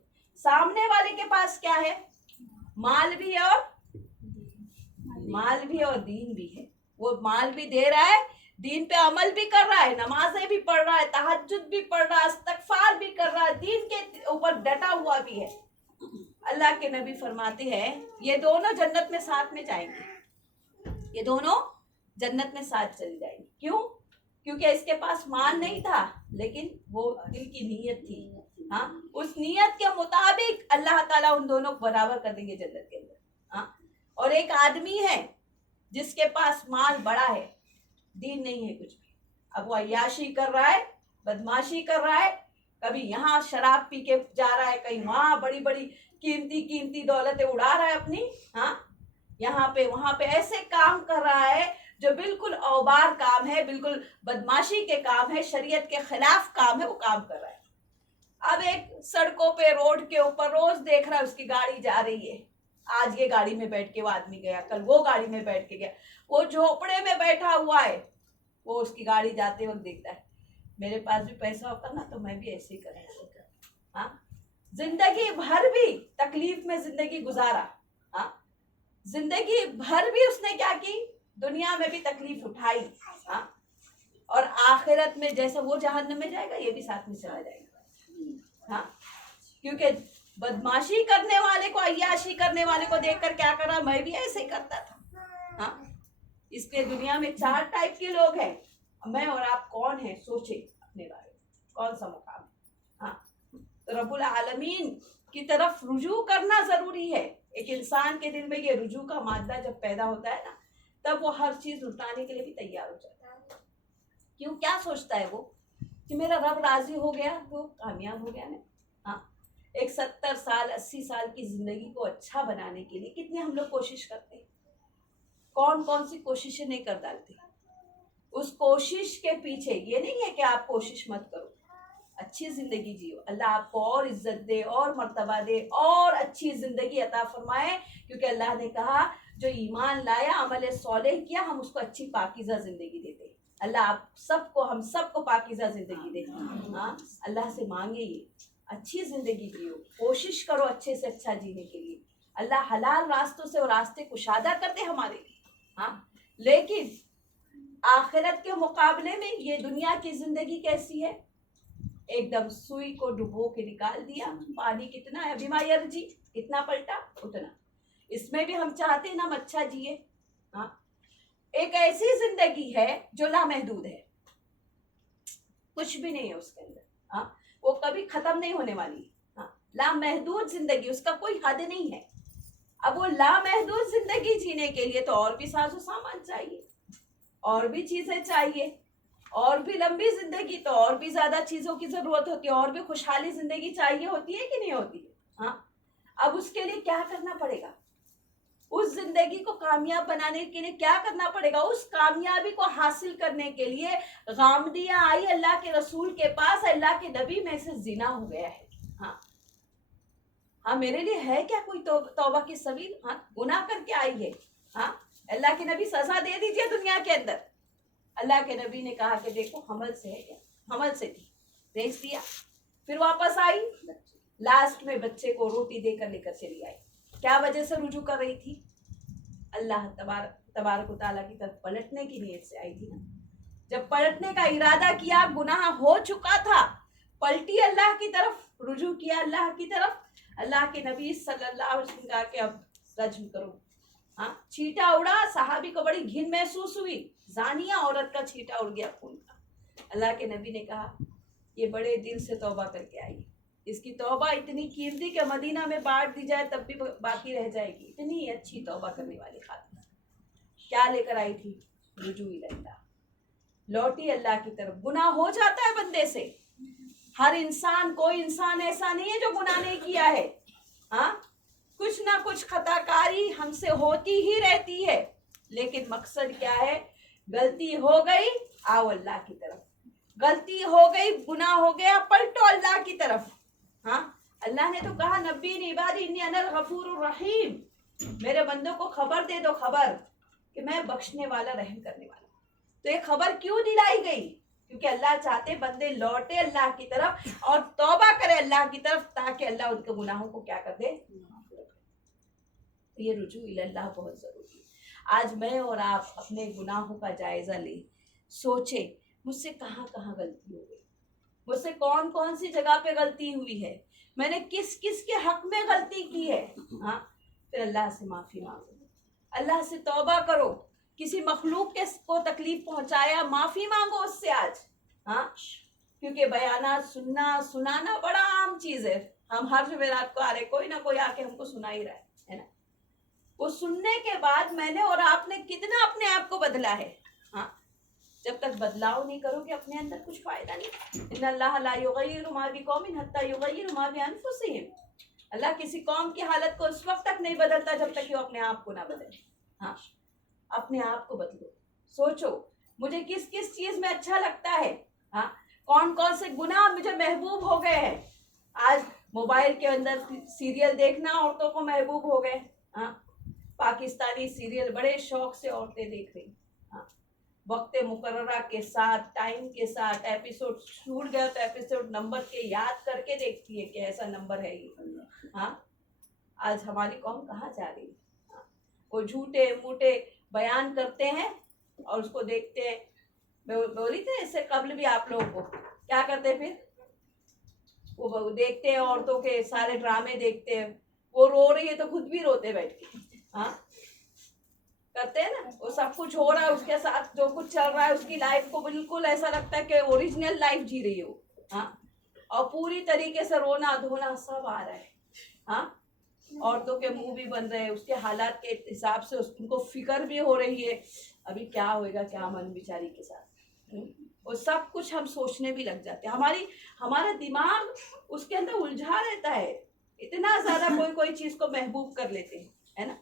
سامنے والے کے پاس کیا ہے؟ مال بھی اور دین بھی ہے. وہ مال بھی دے رہا ہے, دین پہ عمل بھی کر رہا ہے, نمازیں بھی پڑھ رہا ہے, تہجد بھی پڑھ رہا ہے, استغفار بھی کر رہا ہے, دین کے اوپر ڈٹا ہوا بھی ہے. اللہ کے نبی فرماتے ہیں یہ دونوں جنت میں ساتھ میں جائیں گے, یہ دونوں جنت میں ساتھ چلی جائیں گے. کیوں؟ کیونکہ اس کے پاس مال نہیں تھا لیکن وہ دل کی نیت تھی. ہاں, اس نیت کے مطابق اللہ تعالیٰ ان دونوں کو برابر کر دیں گے جنت کے اندر. ہاں, اور ایک آدمی ہے جس کے پاس مال بڑا ہے, دین نہیں ہے کچھ بھی, اب وہ عیاشی کر رہا ہے, بدماشی کر رہا ہے, کبھی یہاں شراب پی کے جا رہا ہے, کہیں وہاں بڑی بڑی قیمتی دولتیں اڑا رہا ہے اپنی. ہاں, یہاں پہ وہاں پہ ایسے کام کر رہا ہے جو بالکل اوبار کام ہے, بالکل بدماشی کے کام ہے, شریعت کے خلاف کام ہے, وہ کام کر رہا ہے. اب ایک سڑکوں پہ روڈ کے اوپر روز دیکھ رہا ہے اس کی گاڑی جا رہی ہے, آج یہ گاڑی میں بیٹھ کے وہ آدمی گیا, کل وہ گاڑی میں بیٹھ کے گیا, وہ جھوپڑے میں بیٹھا ہوا ہے, وہ اس کی گاڑی جاتے وقت دیکھتا ہے میرے پاس بھی پیسہ ہوتا نا تو میں بھی ایسے ہی کرتا. ہاں, زندگی بھر بھی تکلیف میں زندگی گزارا. ہاں, زندگی بھر بھی اس نے کیا کی, دنیا میں بھی تکلیف اٹھائی. ہاں, اور آخرت میں جیسے وہ جہنم میں جائے گا یہ بھی ساتھ میں چلا جائے گا. ہاں, کیونکہ بدماشی کرنے والے کو, عیاشی کرنے والے کو دیکھ کر کیا کرا, میں بھی ایسے ہی کرتا تھا. ہاں, اس لیے دنیا میں 4 ٹائپ کے لوگ ہیں. میں اور آپ کون ہیں, سوچیں اپنے بارے میں, کون سا مقام ہے. ہاں, تو رب العالمین کی طرف رجوع کرنا ضروری ہے. ایک انسان کے دل میں یہ رجوع کا مادہ جب پیدا ہوتا ہے نا, تب وہ ہر چیز لٹانے کے لیے بھی تیار ہو جاتا ہے. کیوں, کیا سوچتا ہے وہ کہ میرا رب راضی ہو گیا, وہ کامیاب ہو گیا نا. ہاں, ایک 70 سال 80 سال کی زندگی کو اچھا بنانے کے لیے کتنے ہم لوگ کوشش کرتے ہیں, کون سی کوششیں نہیں کر ڈالتے. اس کوشش کے پیچھے یہ نہیں ہے کہ آپ کوشش مت کرو, اچھی زندگی جیو, اللہ آپ کو اور عزت دے, اور مرتبہ دے, اور اچھی زندگی عطا فرمائے. کیونکہ اللہ نے کہا جو ایمان لایا, عمل صالح کیا, ہم اس کو اچھی پاکیزہ زندگی دیتے ہیں. اللہ آپ سب کو, ہم سب کو پاکیزہ زندگی دے. ہاں, اللہ سے مانگے یہ اچھی زندگی جیو, کوشش کرو اچھے سے اچھا جینے کے لیے. اللہ حلال راستوں سے وہ راستے کشادہ کرتے ہمارے لیے. ہاں, لیکن آخرت کے مقابلے میں یہ دنیا کی زندگی کیسی ہے, ایک دم سوئی کو ڈبو کے نکال دیا, پانی کتنا ہے, بما یرجی, کتنا پلٹا اتنا. اس میں بھی ہم چاہتے ہیں ہم اچھا جیے. ہاں, ایک ایسی زندگی ہے جو لامحدود ہے, کچھ بھی نہیں ہے اس کے اندر. ہاں, وہ کبھی ختم نہیں ہونے والی. ہاں, لامحدود زندگی, اس کا کوئی حد نہیں ہے. اب وہ لامحدود زندگی جینے کے لیے تو اور بھی ساز و سامان چاہیے, اور بھی چیزیں چاہیے. اور بھی لمبی زندگی تو اور بھی زیادہ چیزوں کی ضرورت ہوتی ہے, اور بھی خوشحالی زندگی چاہیے ہوتی ہے کہ نہیں ہوتی ہے. ہاں, اب اس کے لیے کیا کرنا پڑے گا؟ اس زندگی کو کامیاب بنانے کے لیے کیا کرنا پڑے گا؟ اس کامیابی کو حاصل کرنے کے لیے غامدیاں آئی اللہ کے رسول کے پاس, اللہ کے نبی میں سے زنا ہو گیا ہے. ہاں ہاں, میرے لیے ہے کیا کوئی توبہ کی سبیل؟ ہاں, گناہ کر کے آئی ہے. ہاں, اللہ کے نبی سزا دے دیجئے دنیا کے اندر. اللہ کے نبی نے کہا کہ دیکھو حمل سے ہے, کیا حمل سے تھی, بھیج دیا. پھر واپس آئی, لاسٹ میں بچے کو روٹی دے کر لے کر چلی آئی. کیا وجہ سے رجوع کر رہی تھی؟ اللہ تبارک و تعالیٰ کی طرف پلٹنے کی نیت سے آئی تھی نا. جب پلٹنے کا ارادہ کیا, گناہ ہو چکا تھا, پلٹی اللہ کی طرف, رجوع کیا اللہ کی طرف. اللہ کے نبی صلی اللہ علیہ وسلم کہا کہ اب رجم کرو. ہاں, چھینٹا اڑا, صحابی کو بڑی گھن محسوس ہوئی, زانیہ عورت کا چھینٹا اڑ گیا خون کا. اللہ کے نبی نے کہا یہ بڑے دل سے توبہ کر کے آئی, اس کی توبہ اتنی قیمتی کہ مدینہ میں بانٹ دی جائے تب بھی باقی رہ جائے گی, اتنی اچھی توبہ کرنے والی خاتون. کیا لے کر آئی تھی؟ رجوع اللہ, لوٹی اللہ کی طرف. گناہ ہو جاتا ہے بندے سے, ہر انسان, کوئی انسان ایسا نہیں ہے جو گناہ نہیں کیا ہے. ہاں, کچھ نہ کچھ خطا کاری ہم سے ہوتی ہی رہتی ہے, لیکن مقصد کیا ہے؟ غلطی ہو گئی, آؤ اللہ کی طرف. غلطی ہو گئی, گناہ ہو گیا, پلٹو اللہ کی طرف. ہاں, اللہ نے تو کہا نبی عبادی انی انا الغفور الرحیم, میرے بندوں کو خبر دے دو, خبر کہ میں بخشنے والا, رحم کرنے والا. تو یہ خبر کیوں دلائی گئی؟ کیونکہ اللہ چاہتے بندے لوٹے اللہ کی طرف اور توبہ کرے اللہ کی طرف, تاکہ اللہ ان کے گناہوں کو کیا کر دے. یہ رجوع اللہ بہت ضروری ہے. آج میں اور آپ اپنے گناہوں کا جائزہ لیں, سوچیں مجھ سے کہاں کہاں غلطی ہو گئی, مجھ سے کون کون سی جگہ پہ غلطی ہوئی ہے, میں نے کس کس کے حق میں غلطی کی ہے. ہاں, پھر اللہ سے معافی مانگو, اللہ سے توبہ کرو. کسی مخلوق کو تکلیف پہنچایا, معافی مانگو اس سے آج. ہاں, کیونکہ بیانات سنانا بڑا عام چیز ہے. ہم ہر جمعرات کو آ رہے, کوئی نہ کوئی آ کے ہم کو سنا ہی رہا ہے نا. وہ سننے کے بعد میں نے اور آپ نے کتنا اپنے آپ کو بدلا ہے. ہاں, جب تک بدلاؤ نہیں کرو گے اپنے اندر کچھ فائدہ نہیں. ان اللہ لا یغیر ما بقوم حتی یغیر ما بانفسہم, اللہ کسی قوم کی حالت کو اس وقت تک نہیں بدلتا جب تک کہ وہ اپنے آپ کو نہ بدلے. ہاں, اپنے آپ کو بدلو, سوچو مجھے کس کس چیز میں اچھا لگتا ہے. ہاں, کون کون سے گناہ مجھے محبوب ہو گئے ہیں. آج موبائل کے اندر سیریل دیکھنا عورتوں کو محبوب ہو گئے. ہاں, پاکستانی سیریل بڑے شوق سے عورتیں دیکھ رہی. ہاں, وقت مقررہ کے ساتھ, ٹائم کے ساتھ, ایپیسوڈ چھوٹ گیا تو ایپیسوڈ نمبر کے یاد کر کے دیکھتی ہے کہ ایسا نمبر ہے یہ. ہاں, آج ہماری قوم کہاں جا رہی ہے؟ وہ جھوٹے موٹے بیان کرتے ہیں اور اس کو دیکھتے ہیں. میں بولی تھی اس سے قبل بھی آپ لوگوں کو, کیا کرتے پھر وہ دیکھتے ہیں عورتوں کے سارے ڈرامے دیکھتے ہیں, وہ رو رہی ہے تو خود بھی روتے بیٹھ کے. ہاں, کرتے ہیں نا, وہ سب کچھ ہو رہا ہے اس کے ساتھ, جو کچھ چل رہا ہے اس کی لائف کو بالکل ایسا لگتا ہے کہ اوریجنل لائف جی رہی ہو. ہاں, اور پوری طریقے سے رونا دھونا سب آ رہا ہے. ہاں, عورتوں کے منہ بھی بن رہے ہیں, اس کے حالات کے حساب سے ان کو فکر بھی ہو رہی ہے ابھی کیا ہوئے گا, کیا من بیچاری کے ساتھ. وہ سب کچھ ہم سوچنے بھی لگ جاتے ہیں, ہمارا دماغ اس کے اندر الجھا رہتا ہے. اتنا زیادہ کوئی چیز کو محبوب کر لیتے ہیں, ہے نا,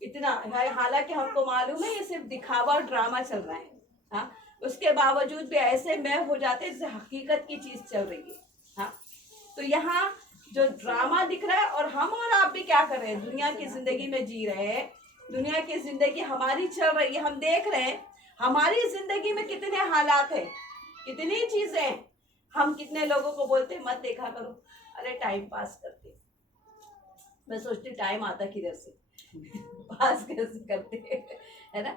اتنا, حالانکہ ہم کو معلوم ہے یہ صرف دکھاوا اور ڈرامہ چل رہا ہے. ہاں, اس کے باوجود بھی ایسے محو ہو جاتے ہیں جیسے حقیقت کی چیز چل رہی ہے. ہاں, تو یہاں جو ڈرامہ دکھ رہا ہے, اور ہم اور آپ بھی کیا کر رہے ہیں, دنیا کی زندگی میں جی رہے ہیں. دنیا کی زندگی ہماری چل رہی ہے, ہم دیکھ رہے ہیں ہماری زندگی میں کتنے حالات ہیں, کتنی چیزیں ہیں. ہم کتنے لوگوں کو بولتے ہیں مت دیکھا کرو, ارے ٹائم پاس کرتے. میں سوچتی ٹائم آتا کدھر سے, پاس کیسے کرتے, ہے نا.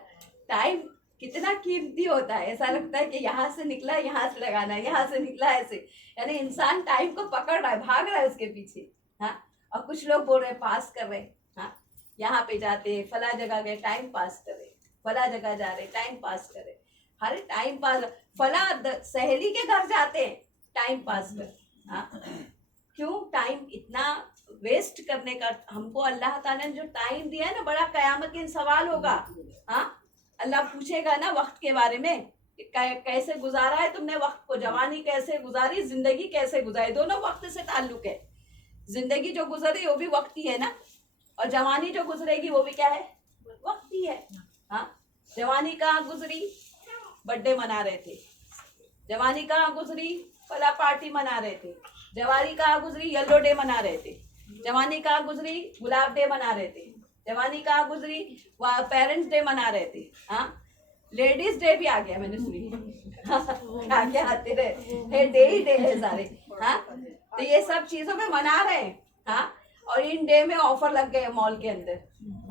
ٹائم کتنا قیمتی ہوتا ہے, ایسا لگتا ہے کہ یہاں سے نکلا یہاں سے لگانا ہے, یہاں سے نکلا ایسے, یعنی انسان ٹائم کو پکڑ رہا ہے, بھاگ رہا ہے اس کے پیچھے. ہاں, اور کچھ لوگ بول رہے ہیں پاس کر رہے. ہاں, یہاں پہ جاتے, فلاں جگہ گئے, ٹائم پاس کر رہے, فلاں جگہ جا رہے, ٹائم پاس کر رہے. ہر ٹائم پاس, فلاں سہیلی کے گھر جاتے ہیں, ٹائم پاس کر. ہاں, کیوں ٹائم اتنا ویسٹ کرنے کا؟ ہم کو اللہ تعالیٰ نے جو ٹائم دیا ہے نا, بڑا قیامت کے دن سوال ہوگا. ہاں, اللہ پوچھے گا نا وقت کے بارے میں, کہ کیسے گزارا ہے تم نے وقت کو, جوانی کیسے گزاری, زندگی کیسے گزاری, دونوں وقت سے تعلق ہے. زندگی جو گزری وہ بھی وقت ہی ہے نا, اور جوانی جو گزرے گی وہ بھی کیا ہے, وقت ہی ہے. ہاں, جوانی کہاں گزری, برتھ ڈے منا رہے تھے. جوانی کہاں گزری, فلاں پارٹی منا رہے تھے. جوانی کہاں گزری, یلو ڈے منا رہے تھے. جوانی کہاں گزری, گلاب ڈے منا رہے تھے. جوانی کہاں گزری, پیرنٹس ڈے منا رہے تھے. ہاں, لیڈیز ڈے بھی آ گیا, میں نے سنی آگے آتے رہے, ڈے ہی ڈے ہے سارے. ہاں, تو یہ سب چیزوں میں منا رہے ہیں. ہاں, اور ان ڈے میں آفر لگ گئے مال کے اندر.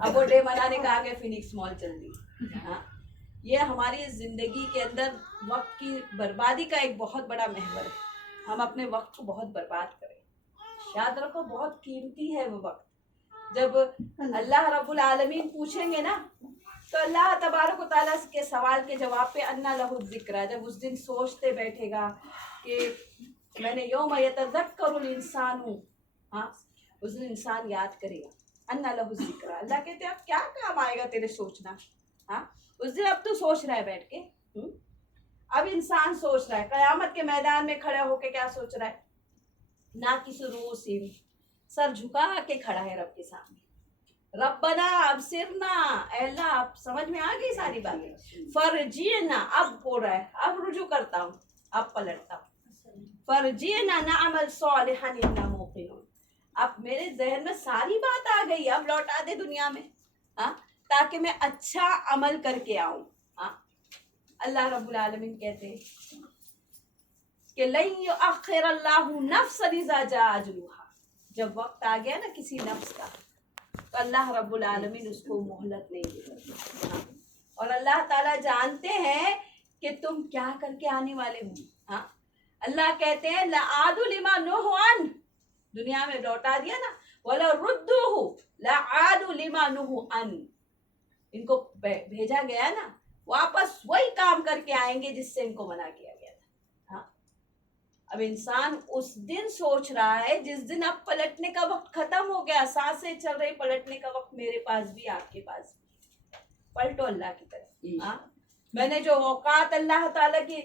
اب وہ ڈے منانے کا آگے فینکس مال چل دی. ہاں, یہ ہماری زندگی کے اندر وقت کی بربادی کا ایک بہت بڑا محور ہے. ہم اپنے وقت کو بہت برباد کریں. یاد رکھو بہت قیمتی ہے وہ وقت. جب اللہ رب العالمین پوچھیں گے نا, تو اللہ تبارک و تعالیٰ کے سوال کے جواب پہ انا لہ الذکریٰ, جب اس دن سوچتے بیٹھے گا کہ میں نے یوم یتذکر الانسان ہوں, ہاں, اس دن انسان یاد کرے گا. انا لہ الذکریٰ, اللہ کہتے ہیں اب کیا کام آئے گا تیرے سوچنا. ہاں, اس دن اب تو سوچ رہا ہے بیٹھ کے. اب انسان سوچ رہا ہے قیامت کے میدان میں کھڑے ہو کے, کیا سوچ رہا ہے, نہ کسی رؤوسہم, سر جھکا کے کھڑا ہے رب کے سامنے. ربنا ابصرنا, اے اللہ اب سمجھ میں آ گئی ساری باتیں. فرجعنا, اب ہو رہا ہے, اب رجوع کرتا ہوں, اب پلٹتا ہوں. فرجعنا نعمل صالحا انا موقنون, اب میرے ذہن میں ساری بات آ گئی, اب لوٹا دے دنیا میں. ہاں, تاکہ میں اچھا عمل کر کے آؤں. ہاں, اللہ رب العالمین کہتے ہیں کہ لن یؤخر اللہ نفسا اذا جاء اجلها, جب وقت آ گیا نا کسی نفس کا, تو اللہ رب العالمین اس کو مہلت نہیں دے. اور اللہ تعالیٰ جانتے ہیں کہ تم کیا کر کے آنے والے ہو. ہاں, اللہ کہتے ہیں لعادوا لما نہوا عنہ, دنیا میں لوٹا دیا نا, وَلَوْ رُدُّوهُ لَعَادُوا لِمَا نُهُوا عَنْهُ, ان کو بھیجا گیا نا, واپس وہی کام کر کے آئیں گے جس سے ان کو منع کیا گیا تھا. ہاں, اب انسان اس دن سوچ رہا ہے جس دن اب پلٹنے کا وقت ختم ہو گیا, سانسیں چل رہی, پلٹنے کا وقت میرے پاس بھی, آپ کے پاس بھی. پلٹو اللہ کی طرف. ہاں, میں نے جو اوقات اللہ تعالیٰ کی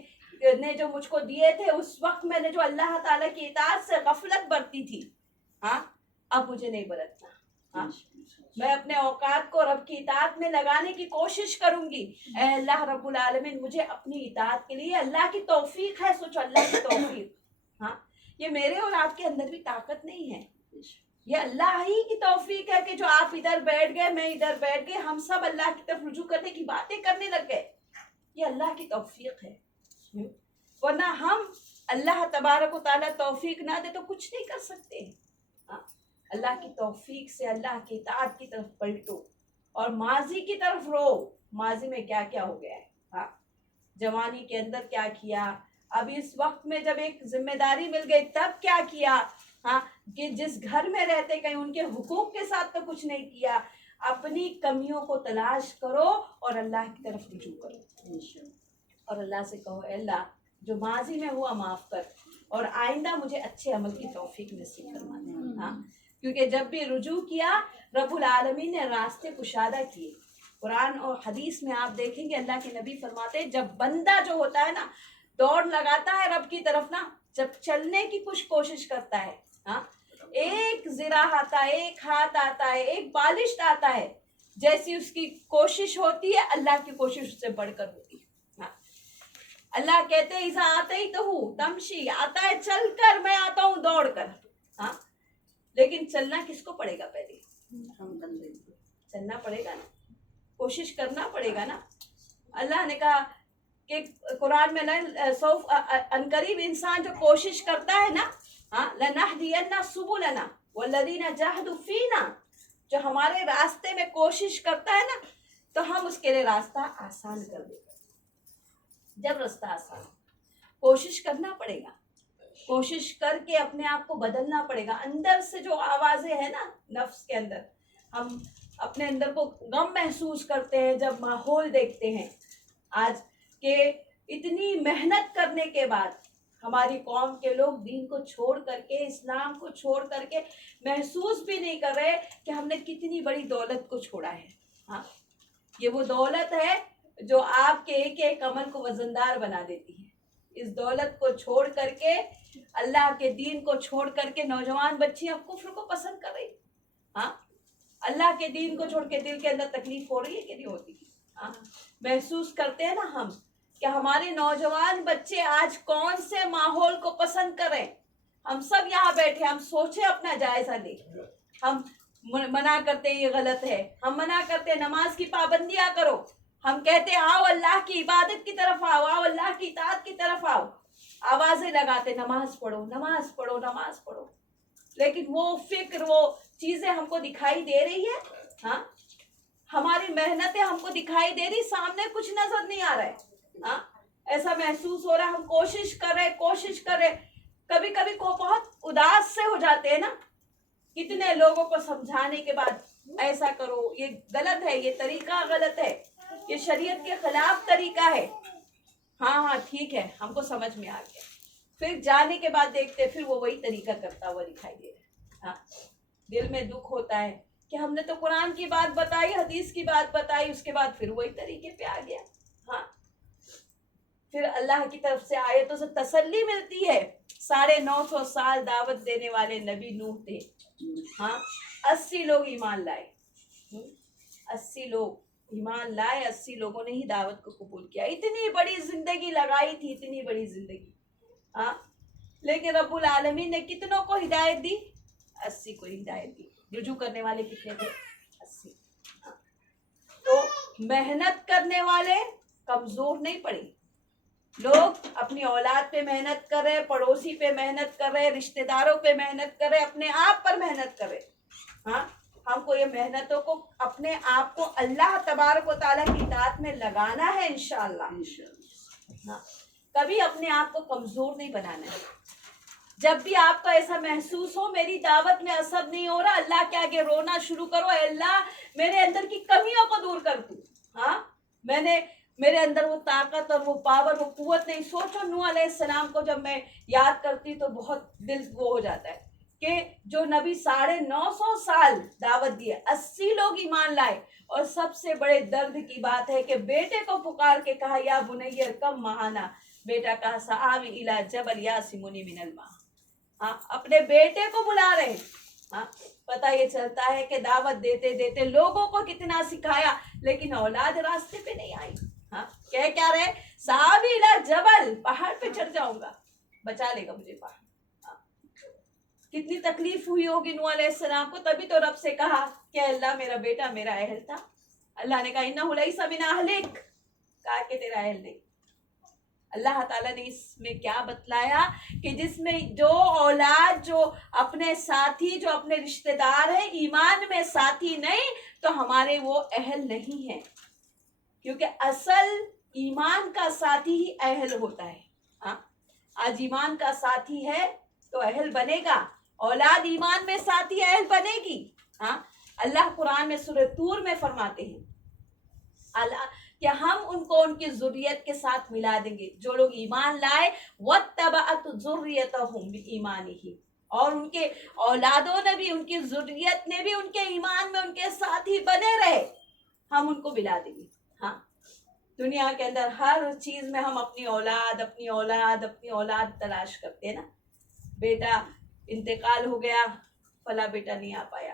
نے جو مجھ کو دیے تھے, اس وقت میں نے جو اللہ تعالیٰ کی اطاعت سے غفلت برتی تھی, ہاں, اب مجھے نہیں برتنا. ہاں, میں اپنے اوقات کو رب کی اطاعت میں لگانے کی کوشش کروں گی. اے اللہ رب العالمین مجھے اپنی اطاعت کے لیے, اللہ کی توفیق ہے, سوچو اللہ کی توفیق. ہاں, یہ میرے اور آپ کے اندر بھی طاقت نہیں ہے, یہ اللہ ہی کی توفیق ہے کہ جو آپ ادھر بیٹھ گئے, میں ادھر بیٹھ گئے, ہم سب اللہ کی طرف رجوع کرنے کی باتیں کرنے لگ گئے. یہ اللہ کی توفیق ہے, ورنہ ہم اللہ تبارک و تعالیٰ توفیق نہ دے تو کچھ نہیں کر سکتے. ہاں, اللہ کی توفیق سے اللہ کی اطاعت کی طرف پلٹو, اور ماضی کی طرف رو, ماضی میں کیا کیا ہو گیا ہے. ہاں, جوانی کے اندر کیا کیا, اب اس وقت میں جب ایک ذمہ داری مل گئی تب کیا کیا. ہاں, کہ جس گھر میں رہتے کہیں ان کے حقوق کے ساتھ تو کچھ نہیں کیا. اپنی کمیوں کو تلاش کرو اور اللہ کی طرف رجوع کرو, اور اللہ سے کہو اے اللہ جو ماضی میں ہوا معاف کر, اور آئندہ مجھے اچھے عمل کی توفیق نصیب فرما دے. ہاں, کیونکہ جب بھی رجوع کیا رب العالمین نے راستے کشادہ کیے. قرآن اور حدیث میں آپ دیکھیں گے اللہ کے نبی فرماتے ہیں, جب بندہ جو ہوتا ہے نا دوڑ لگاتا ہے رب کی طرف نا, جب چلنے کی کچھ کوشش کرتا ہے, ہاں, ایک ذرا آتا ہے, ایک ہاتھ آتا ہے, ایک بالشت آتا ہے, جیسی اس کی کوشش ہوتی ہے اللہ کی کوشش اس سے بڑھ کر ہوتی ہے. ہاں, اللہ کہتے ہیں ایسا آتا ہی تو ہوں تمشی, آتا ہے چل کر, میں آتا ہوں دوڑ کر. ہاں, لیکن چلنا کس کو پڑے گا, پہلے چلنا پڑے گا نا, کوشش کرنا پڑے گا نا. اللہ نے کہا کہ قرآن میں عنقریب انسان جو کوشش کرتا ہے نا, ہاں, لَنَهْدِيَنَّ سُبُلَنَا وَالَّذِينَ جَاهَدُوا فِينَا, جو ہمارے راستے میں کوشش کرتا ہے نا تو ہم اس کے لیے راستہ آسان کر دیں گے. جب راستہ آسان, کوشش کرنا پڑے گا, کوشش کر کے اپنے آپ کو بدلنا پڑے گا. اندر سے جو آوازیں ہیں نا نفس کے اندر, ہم اپنے اندر کو غم محسوس کرتے ہیں جب ماحول دیکھتے ہیں آج کہ اتنی محنت کرنے کے بعد ہماری قوم کے لوگ دین کو چھوڑ کر کے, اسلام کو چھوڑ کر کے محسوس بھی نہیں کر رہے کہ ہم نے کتنی بڑی دولت کو چھوڑا ہے. ہاں, یہ وہ دولت ہے جو آپ کے ایک ایک عمل کو وزندار بنا دیتی ہے. اس دولت کو چھوڑ کر کے, اللہ کے دین کو چھوڑ کر کے نوجوان بچیاں کفر کو پسند کر رہی. ہاں, اللہ کے دین کو چھوڑ کے دل کے اندر تکلیف ہو رہی ہے کہ نہیں ہوتی؟ ہاں, محسوس کرتے ہیں نا ہم کہ ہمارے نوجوان بچے آج کون سے ماحول کو پسند کریں. ہم سب یہاں بیٹھے, ہم سوچیں, اپنا جائزہ لیں. ہم منع کرتے یہ غلط ہے, ہم منع کرتے نماز کی پابندیاں کرو, ہم کہتے آؤ اللہ کی عبادت کی طرف آؤ, آؤ اللہ کی اطاعت کی طرف آؤ, آوازیں لگاتے نماز پڑھو نماز پڑھو نماز پڑھو. لیکن وہ فکر, وہ چیزیں ہم کو دکھائی دے رہی ہے. ہاں, ہماری محنتیں ہم کو دکھائی دے رہی, سامنے کچھ نظر نہیں آ رہا ہے. ہاں, ایسا محسوس ہو رہا ہے ہم کوشش کر رہے, کبھی کبھی کو بہت اداس سے ہو جاتے ہیں نا. کتنے لوگوں کو سمجھانے کے بعد ایسا کرو, یہ غلط ہے, یہ طریقہ غلط ہے, یہ شریعت کے خلاف طریقہ ہے. ہاں ٹھیک ہے, ہم کو سمجھ میں آ گیا. پھر جانے کے بعد دیکھتے پھر وہ وہی طریقہ کرتا ہوا دکھائی دے رہا ہے. ہاں, دل میں دکھ ہوتا ہے کہ ہم نے تو قرآن کی بات بتائی, حدیث کی بات بتائی, اس کے بعد پھر وہی طریقے پہ آ گیا. ہاں, پھر اللہ کی طرف سے آیتوں سے تسلی ملتی ہے. 950 سال دعوت دینے والے نبی نوح تھے. ہاں, 80 لوگ ایمان لائے. 80 لوگ ایمان لائے, 80 لوگوں نے ہی دعوت کو قبول کیا. اتنی بڑی زندگی لگائی تھی, اتنی بڑی زندگی. ہاں, لیکن رب العالمین نے کتنوں کو ہدایت دی؟ 80 کو ہدایت دی. رجوع کرنے والے کتنے تھے؟ 80. تو محنت کرنے والے کمزور نہیں پڑے. لوگ اپنی اولاد پہ محنت کر رہے, پڑوسی پہ محنت کر رہے, رشتہ داروں پہ محنت کر رہے, اپنے آپ پر محنت کر رہے. ہاں, ہم کو یہ محنتوں کو اپنے آپ کو اللہ تبارک و تعالیٰ کی اطاعت میں لگانا ہے انشاءاللہ. ہاں, کبھی اپنے آپ کو کمزور نہیں بنانا ہے. جب بھی آپ کو ایسا محسوس ہو میری دعوت میں اثر نہیں ہو رہا, اللہ کے آگے رونا شروع کرو, اے اللہ میرے اندر کی کمیوں کو دور کر دو. ہاں, میرے اندر وہ طاقت اور وہ پاور, وہ قوت نہیں. سوچو نوح علیہ السلام کو جب میں یاد کرتی تو بہت دل وہ ہو جاتا ہے کہ جو نبی 950 سال دعوت دیے, 80 لوگ ایمان لائے, اور سب سے بڑے درد کی بات ہے کہ بیٹے کو پکار کے کہا یا بنیر کم مہانا, بیٹا کہا سآوی الی جبل یعصمنی من الماء. ہاں, اپنے بیٹے کو بلا رہے. ہاں, پتہ یہ چلتا ہے کہ دعوت دیتے دیتے لوگوں کو کتنا سکھایا, لیکن اولاد راستے پہ نہیں آئی. ہاں, کیا رہے, سآوی الی جبل, پہاڑ پہ چڑھ جاؤں گا, بچا لے گا مجھے پہاڑ. کتنی تکلیف ہوئی ہوگی نوح علیہ السلام کو, تبھی تو رب سے کہا کہ اللہ میرا بیٹا میرا اہل تھا. اللہ نے کہا انہ لیس من اہلک, کہا کہ تیرا اہل نہیں. اللہ تعالیٰ نے اس میں کیا بتلایا کہ جس میں جو اولاد, جو اپنے ساتھی, جو اپنے رشتہ دار ہیں, ایمان میں ساتھی نہیں تو ہمارے وہ اہل نہیں ہیں. کیونکہ اصل ایمان کا ساتھی ہی اہل ہوتا ہے. ہاں, آج ایمان کا ساتھی ہے تو اہل بنے گا, اولاد ایمان میں ساتھی اہل بنے گی. ہاں, اللہ قرآن میں سورہ طور میں فرماتے ہیں کہ ہم ان کو ان کی ذریت کے ساتھ ملا دیں گے. جو لوگ ایمان لائے وَاتَّبَعَتْ ذُرِّيَّتَهُمْ بِإِيمَانِهِمْ, اور ان کے اولادوں نے بھی, ان کی ذریت نے بھی ان کے ایمان میں ان کے ساتھی بنے رہے, ہم ان کو ملا دیں گے. ہاں, دنیا کے اندر ہر چیز میں ہم اپنی اولاد تلاش کرتے ہیں نا. بیٹا انتقال ہو گیا, فلاں بیٹا نہیں آ پایا,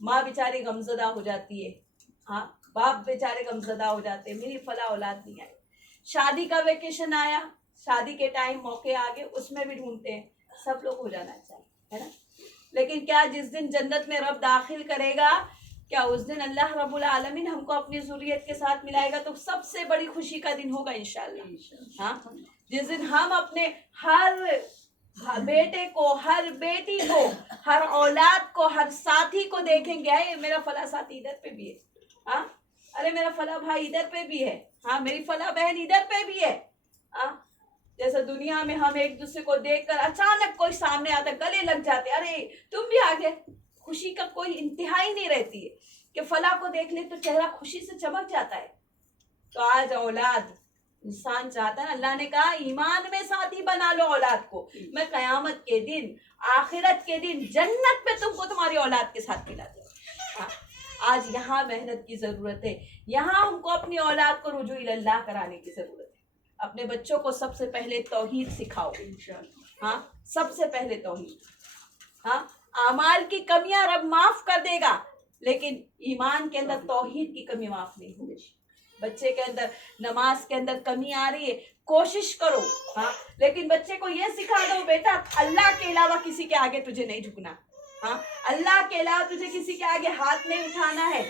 ماں بیچاری غمزدہ ہو جاتی ہے. ہاں, باپ بیچارے غمزدہ ہو جاتے ہیں, میری فلاں اولاد نہیں آئی. شادی کا ویکیشن آیا, شادی کے ٹائم موقع آگے, اس میں بھی ڈھونڈتے ہیں. سب لوگ ہو جانا چاہیے, ہے نا. لیکن کیا جس دن جنت میں رب داخل کرے گا, کیا اس دن اللہ رب العالمین ہم کو اپنی ذریت کے ساتھ ملائے گا؟ تو سب سے بڑی خوشی کا دن ہوگا انشاءاللہ. ہاں, جس دن ہم اپنے ہر بیٹے کو, ہر بیٹی کو, ہر اولاد کو, ہر ساتھی کو دیکھیں گے, اے میرا فلاں ساتھی ادھر پہ بھی ہے. ہاں, ارے میرا فلاں بھائی ادھر پہ بھی ہے. ہاں, میری فلاں بہن ادھر پہ بھی ہے. ہاں, جیسے دنیا میں ہم ایک دوسرے کو دیکھ کر اچانک کوئی سامنے آتا گلے لگ جاتے, ارے تم بھی آگے. خوشی کا کوئی انتہا ہی نہیں رہتی ہے کہ فلاں کو دیکھ لے تو چہرہ خوشی سے چمک جاتا ہے. تو آج اولاد انسان چاہتا ہے, اللہ نے کہا ایمان میں ساتھی بنا لو اولاد کو, میں قیامت کے دن, آخرت کے دن, جنت میں تم کو تمہاری اولاد کے ساتھ ملا دوں. آج یہاں محنت کی ضرورت ہے، یہاں ہم کو اپنی اولاد کو رجوع اللہ کرانے کی ضرورت ہے. اپنے بچوں کو سب سے پہلے توحید سکھاؤ. ہاں، سب سے پہلے توحید. ہاں، اعمال کی کمیاں رب معاف کر دے گا، لیکن ایمان کے اندر توحید کی کمی معاف نہیں ہوگی. بچے کے اندر نماز کے اندر کمی آ رہی ہے، کوشش کرو. ہاں، لیکن بچے کو یہ سکھا دو بیٹا اللہ کے علاوہ کسی کے آگے تجھے نہیں جھکنا. ہاں، اللہ کے علاوہ تجھے کسی کے آگے ہاتھ نہیں اٹھانا ہے.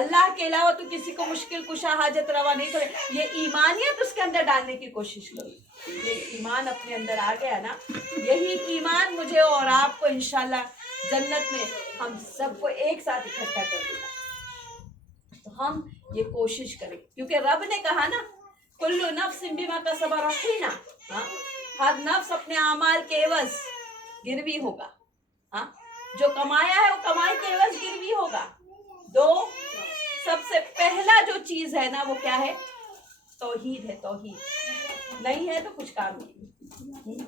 اللہ کے علاوہ تو کسی کو مشکل کشا حاجت روا نہیں کرے. یہ ایمانیت اس کے اندر ڈالنے کی کوشش کرو. یہ ایمان اپنے اندر آ گیا نا، یہی ایمان مجھے اور آپ کو انشاءاللہ جنت میں ہم سب کو ایک ساتھ اکٹھا کر دے گا. تو ہم یہ کوشش کریں، کیونکہ رب نے کہا نا کل نفس بما کسبت رہینا. ہر نفس اپنے اعمال کے عوض گروی ہوگا. ہاں، جو کمایا ہے وہ کمائی کے عوض گروی ہوگا. دو، سب سے پہلا جو چیز ہے نا وہ کیا ہے؟ توحید ہے. توحید نہیں ہے تو کچھ کام نہیں.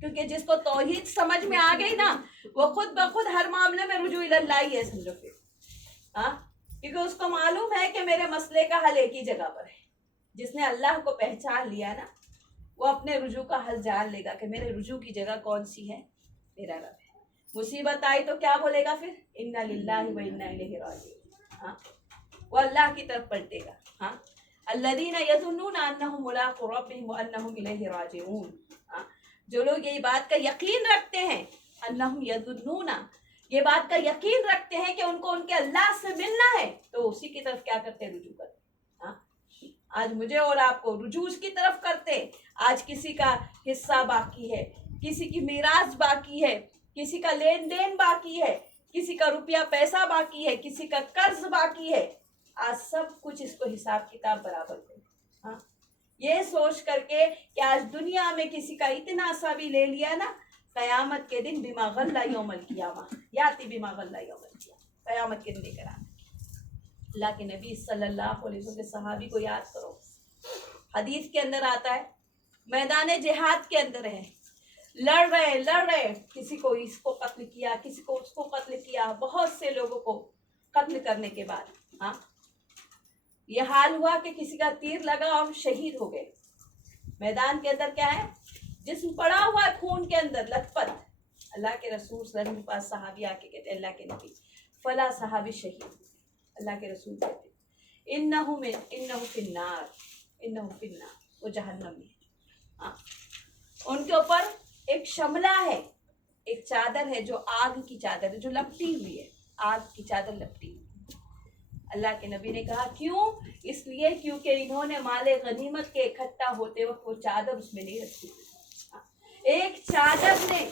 کیونکہ جس کو توحید سمجھ میں آ گئی نا، وہ خود بخود ہر معاملے میں رجوع اللہ ہی ہے، سمجھو پھر. ہاں، کیونکہ اس کو معلوم ہے کہ میرے مسئلے کا حل ایک ہی جگہ پر ہے. جس نے اللہ کو پہچان لیا نا، وہ اپنے رجوع کا حل جان لے گا کہ میرے رجوع کی جگہ کون سی ہے؟ میرا رب ہے. مصیبت آئی تو کیا بولے گا پھر؟ انا للہ و انا الیہ راجعون. ہاں، وہ اللہ کی طرف پلٹے گا. ہاں، الذین یظنون انہم ملاقو ربہم وانہم الیہ راجعون. جو لوگ یہ بات کا یقین رکھتے ہیں، انہم یظنون، یہ بات کا یقین رکھتے ہیں کہ ان کو ان کے اللہ سے ملنا ہے، تو اسی کی طرف کیا کرتے ہیں؟ رجوع کرتے. آج مجھے اور آپ کو رجوع کی طرف کرتے. آج کسی کا حصہ باقی ہے، کسی کی میراث باقی ہے، کسی کا لین دین باقی ہے، کسی کا روپیہ پیسہ باقی ہے، کسی کا قرض باقی ہے. آج سب کچھ اس کو حساب کتاب برابر کرو. ہاں، یہ سوچ کر کے کہ آج دنیا میں کسی کا اتنا سا بھی لے لیا نا، قیامت کے دن بما غل یوم القیامہ یاتی بما غل یوم القیامہ، قیامت کے دن لے کر آنا. اللہ کے نبی صلی اللہ علیہ وسلم کے صحابی کو یاد کرو. حدیث کے اندر آتا ہے میدان جہاد کے اندر ہے، لڑ رہے، کسی کو اس کو قتل کیا، کسی کو اس کو قتل کیا. بہت سے لوگوں کو قتل کرنے کے بعد ہاں یہ حال ہوا کہ کسی کا تیر لگا اور شہید ہو گئے. میدان کے اندر کیا ہے؟ جسم پڑا ہوا ہے خون کے اندر لت پت. اللہ کے رسول صلی اللہ علیہ وسلم کے پاس صحابی آ کے کہتے ہیں اللہ کے نبی فلاں صحابی شہید. اللہ کے رسول کہتے انہو فی النار، وہ جہنم میں ہے. ان کے اوپر ایک شملہ ہے، ایک چادر ہے جو آگ کی چادر ہے، جو لپٹی ہوئی ہے، آگ کی چادر لپٹی ہوئی. اللہ کے نبی نے کہا کیوں؟ اس لیے کیونکہ انہوں نے مال غنیمت کے اکٹھا ہوتے وقت وہ چادر اس میں نہیں رکھی. ایک چادر نے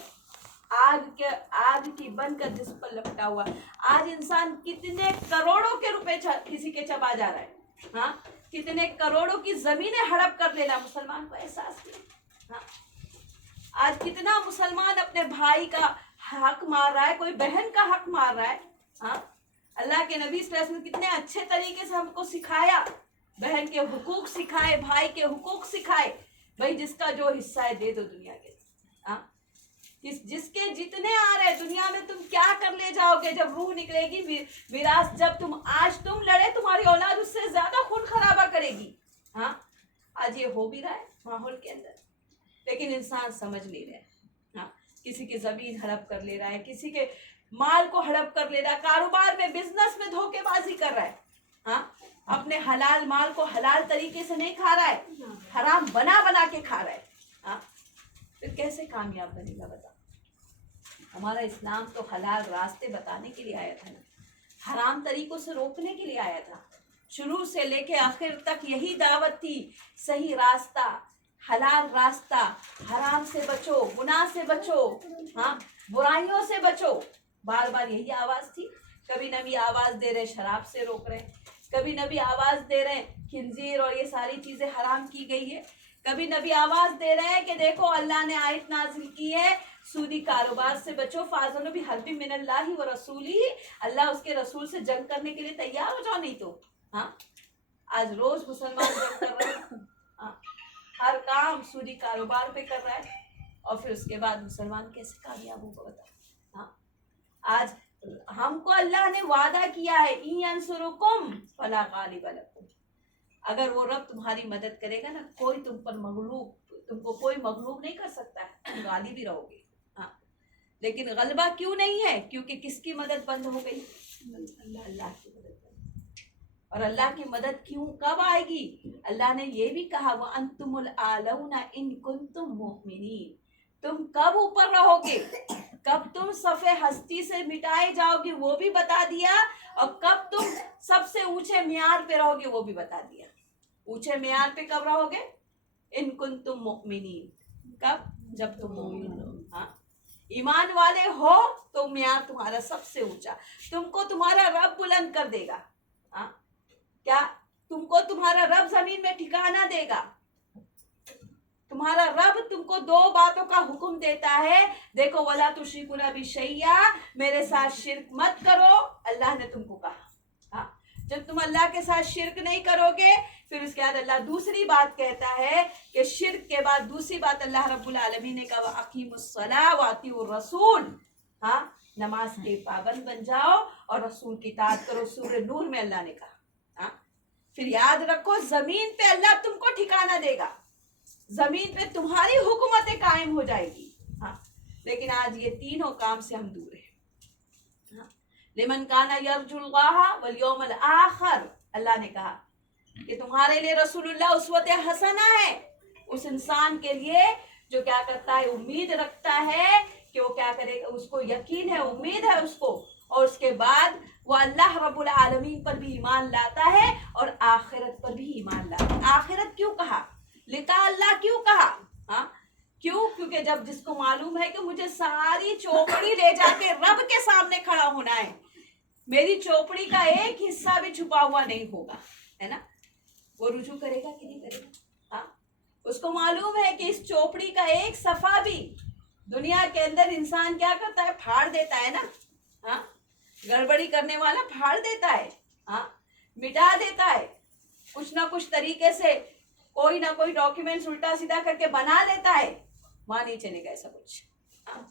آگ کی بن کر جس پر لپٹا ہوا. آج انسان کتنے کروڑوں کے روپے کسی کے چبا جا رہا ہے. ہاں، کتنے کروڑوں کی زمینیں ہڑپ کر لینا مسلمان کو احساس نہیں. ہاں، آج کتنا مسلمان اپنے بھائی کا حق مار رہا ہے، کوئی بہن کا حق مار رہا ہے. ہاں، اللہ کے نبی صلی اللہ علیہ وسلم کتنے اچھے طریقے سے ہم کو سکھایا، بہن کے حقوق سکھائے، بھائی کے حقوق سکھائے. بھائی جس کا جو حصہ ہے دے دو دنیا کے. ہاں، جس کے جتنے آ رہے دنیا میں تم کیا کر لے جاؤ گے جب روح نکلے گی وراثت. جب آج تم لڑے تمہاری اولاد اس سے زیادہ خون خرابہ کرے گی. ہاں، آج یہ ہو بھی رہا ہے ماحول کے اندر، لیکن انسان سمجھ نہیں رہا. ہاں، کسی کی زمین ہڑپ کر لے رہا ہے، کسی کے مال کو ہڑپ کر لے رہا ہے، کاروبار میں بزنس میں دھوکے بازی کر رہا ہے. ہاں، اپنے حلال مال کو حلال طریقے سے نہیں کھا رہا ہے، حرام بنا کے کھا رہا ہے. ہاں، پھر کیسے کامیاب بنے گا بتا؟ ہمارا اسلام تو حلال راستے بتانے کے لیے آیا تھا نا، حرام طریقوں سے روکنے کے لیے آیا تھا. شروع سے لے کے آخر تک یہی دعوت تھی، صحیح راستہ، حلال راستہ، حرام سے بچو، گناہ سے بچو، ہاں برائیوں سے بچو. بار بار یہی آواز تھی. کبھی نبی آواز دے رہے شراب سے روک رہے، کبھی نبی آواز دے رہے خنزیر اور یہ ساری چیزیں حرام کی گئی ہے، کبھی نبی آواز دے رہے ہیں کہ دیکھو اللہ نے آیت نازل کی ہے سودی کاروبار سے بچو، فاضلوا بحرب من اللہ و رسولہ، اللہ اس کے رسول سے جنگ کرنے کے لیے تیار ہو جاؤ نہیں تو. ہاں، آج روز مسلمان جنگ کر رہے ہیں. ہاں، ہر کام سودی کاروبار پہ کر رہا ہے، اور پھر اس کے بعد مسلمان کیسے کامیاب ہوگا بتا؟ ہاں، آج ہم کو اللہ نے وعدہ کیا ہے ان ینصرکم فلا غالب لکم، اگر وہ رب تمہاری مدد کرے گا نا، کوئی تم کو کوئی مغلوب نہیں کر سکتا ہے، تم غالب ہی رہو گے. ہاں لیکن غلبہ کیوں نہیں ہے؟ کیونکہ کس کی مدد بند ہو گئی؟ اللہ کی مدد بند. اور اللہ کی مدد کیوں کب آئے گی؟ اللہ نے یہ بھی کہا وَأَنْتُمُ الْأَعْلَوْنَ إِن كُنتُم مُؤْمِنِينَ. تم کب اوپر رہو گے، کب تم صفِ ہستی سے مٹائے جاؤ گے وہ بھی بتا دیا، اور کب تم سب سے اونچے معیار پہ رہو گے وہ بھی بتا دیا. اونچے معیار پہ کب رہو گے؟ ان کنتم مؤمنین، کب؟ جب تم مومن ہو. ہاں ایمان والے ہو تو معیار تمہارا سب سے اونچا، تم کو تمہارا رب بلند کر دے گا. ہاں کیا تم کو تمہارا رب زمین میں ٹھکانہ دے گا. تمہارا رب تم کو دو باتوں کا حکم دیتا ہے، دیکھو وَلَا تُشْرِكُوا بِي شَيْئًا، میرے ساتھ شرک مت کرو. اللہ نے تم کو کہا. ہاں جب تم اللہ کے ساتھ شرک نہیں کرو گے، پھر اس کے بعد اللہ دوسری بات کہتا ہے کہ شرک کے بعد دوسری بات اللہ رب العالمین نے کہا وَأَقِيمُوا الصَّلَاةَ وَأَطِيعُوا الرَّسُولَ. ہاں نماز کے پابند بن جاؤ اور رسول کی اطاعت کرو. سورہ نور میں اللہ نے کہا. ہاں پھر یاد رکھو زمین پہ اللہ تم کو ٹھکانہ دے گا، زمین پہ تمہاری حکومتیں قائم ہو جائے گی. ہاں لیکن آج یہ تینوں کام سے ہم دور ہیں. لمن کان یرجو اللہ والیوم الآخر، اللہ نے کہا کہ تمہارے لیے رسول اللہ اسوۃ حسنہ ہے اس انسان کے لیے جو کیا کرتا ہے، امید رکھتا ہے کہ وہ کیا کرے گا، اس کو یقین ہے، امید ہے اس کو، اور اس کے بعد وہ اللہ رب العالمین پر بھی ایمان لاتا ہے اور آخرت پر بھی ایمان لاتا ہے. آخرت کیوں کہا، لقاء اللہ کیوں کہا؟ ہاں کیوں؟ کیونکہ جب جس کو معلوم ہے کہ مجھے ساری چوپڑی لے جا کے رب کے سامنے کھڑا ہونا ہے، میری چوپڑی کا ایک حصہ بھی چھپا ہوا نہیں ہوگا، ہے نا، وہ رجوع کرے گا کہ نہیں کرے گا؟ ہاں اس کو معلوم ہے کہ اس چوپڑی کا ایک صفحہ بھی دنیا کے اندر انسان کیا کرتا ہے، پھاڑ دیتا ہے نا. ہاں گڑبڑی کرنے والا پھاڑ دیتا ہے، ہاں مٹا دیتا ہے، کچھ نہ کچھ طریقے سے کوئی نہ کوئی ڈاکیومنٹس الٹا سیدھا کر کے بنا لیتا ہے. وہاں نہیں چلے گا ایسا کچھ. ہاں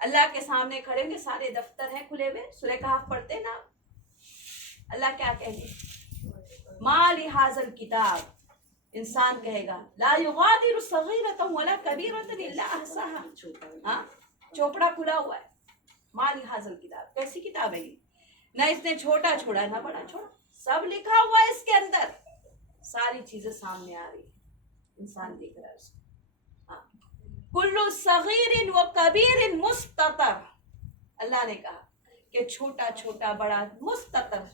اللہ کے سامنے کھڑے ہوں گے، سارے دفتر ہیں کھلے ہوئے. سورہ کہف پڑھتے نا، اللہ کیا کہیں گے، ما لہذا الکتاب، انسان کہے گا لا یغادر صغیرۃ ولا کبیرۃ الا احصاها. ہاں چوپڑا کھلا ہوا ہے. ما لہذا الکتاب، کیسی کتاب ہے یہ؟ نہ اس نے چھوٹا چھوڑا نہ بڑا چھوڑا، سب لکھا ہوا ہے اس کے اندر، ساری چیزیں سامنے آ رہی ہیں، انسان دیکھ رہا ہے اس کو. کل صغیر و کبیر مستتر، اللہ نے کہا کہ چھوٹا چھوٹا بڑا مستتر.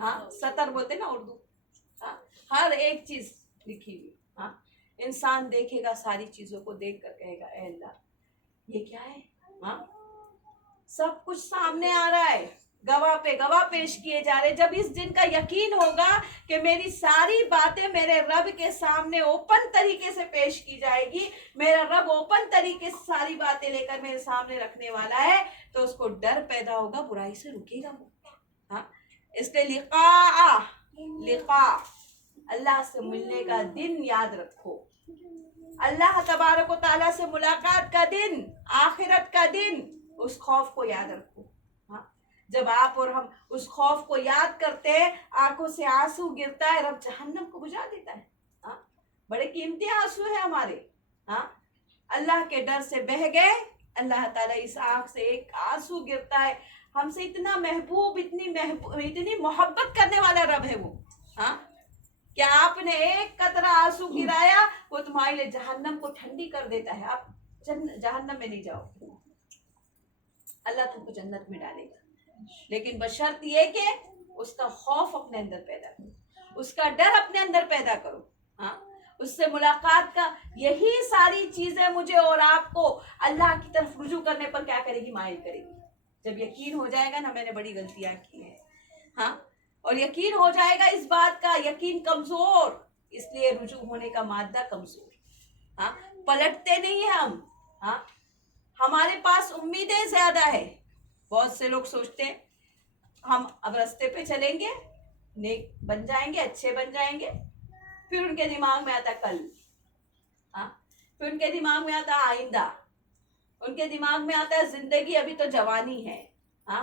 ہاں سطر بولتے نا اردو. ہاں ہر ایک چیز لکھی ہوئی. ہاں انسان دیکھے گا، ساری چیزوں کو دیکھ کر کہے گا اے اللہ یہ کیا ہے. ہاں سب کچھ سامنے آ رہا ہے، گواہ پہ گواہ پیش کیے جا رہے. جب اس دن کا یقین ہوگا کہ میری ساری باتیں میرے رب کے سامنے اوپن طریقے سے پیش کی جائے گی، میرا رب اوپن طریقے سے ساری باتیں لے کر میرے سامنے رکھنے والا ہے، تو اس کو ڈر پیدا ہوگا، برائی سے رکے گا وہ. ہاں اس لیے لقاء اللہ سے ملنے کا دن یاد رکھو، اللہ تبارک و تعالیٰ سے ملاقات کا دن، آخرت کا دن، اس خوف کو یاد رکھو. ہاں جب آپ اور ہم اس خوف کو یاد کرتے ہیں، آنکھوں سے آنسو گرتا ہے، رب جہنم کو بجھا دیتا ہے. ہاں بڑے قیمتی آنسو ہیں ہمارے. ہاں اللہ کے ڈر سے بہہ گئے، اللہ تعالیٰ اس آنکھ سے ایک آنسو گرتا ہے. ہم سے اتنا محبوب، اتنی محبت کرنے والا رب ہے وہ. ہاں کیا آپ نے ایک قطرہ آنسو گرایا، وہ تمہارے لیے جہنم کو ٹھنڈی کر دیتا ہے. آپ جہنم میں نہیں جاؤ، اللہ تم کو جنت میں ڈالے گا، لیکن بشرط یہ کہ اس کا خوف اپنے اندر پیدا کرو، اس کا ڈر اپنے اندر پیدا کرو. ہاں اس سے ملاقات کا، یہی ساری چیزیں مجھے اور آپ کو اللہ کی طرف رجوع کرنے پر کیا کرے گی، مائل کرے گی. جب یقین ہو جائے گا نا میں نے بڑی غلطیاں کی ہیں، ہاں اور یقین ہو جائے گا اس بات کا، یقین کمزور، اس لیے رجوع ہونے کا مادہ کمزور. ہاں پلٹتے نہیں ہیں ہم. ہاں ہمارے پاس امیدیں زیادہ ہے. بہت سے لوگ سوچتے ہیں ہم اب راستے پہ چلیں گے، نیک بن جائیں گے، اچھے بن جائیں گے، پھر ان کے دماغ میں آتا کل. ہاں پھر ان کے دماغ میں آتا آئندہ، ان کے دماغ میں آتا ہے زندگی ابھی تو جوانی ہے. ہاں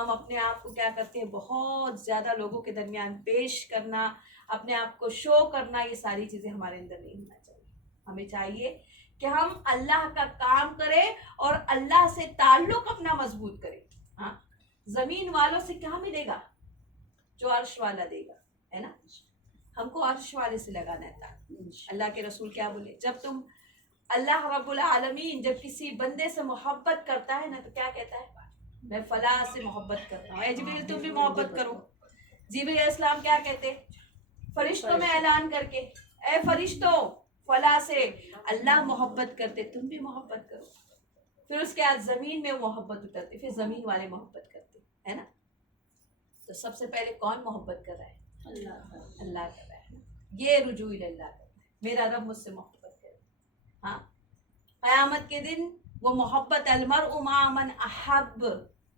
ہم اپنے آپ کو کیا کرتے ہیں بہت زیادہ لوگوں کے درمیان پیش کرنا, اپنے آپ کو شو کرنا, یہ ساری چیزیں ہمارے اندر نہیں ہونا چاہیے. ہمیں چاہیے کہ ہم اللہ کا کام کریں اور اللہ سے تعلق اپنا مضبوط کریں. ہاں, زمین والوں سے کیا ملے گا؟ جو عرش والا دے گا, ہے نا. ہم کو عرش والے سے لگانا ہے. اللہ کے رسول کیا بولے, جب تم اللہ رب العالمین جب کسی بندے سے محبت کرتا ہے نا تو کیا کہتا ہے, میں فلاں سے محبت کرتا ہوں, اے جبریل تم بھی محبت کرو. جبریل علیہ السلام کیا کہتے فرشتوں میں اعلان کر کے, اے فرشتوں فلاں سے اللہ محبت کرتے, تم بھی محبت کرو. پھر اس کے بعد زمین میں محبت اترتے, پھر زمین والے محبت کرتے, ہے نا. تو سب سے پہلے کون محبت کر رہا ہے؟ اللہ کر رہا ہے. یہ رجوع اللہ کر رہا ہے, میرا رب مجھ سے محبت کرے. ہاں, قیامت کے دن وہ محبت, المرء مع من احب,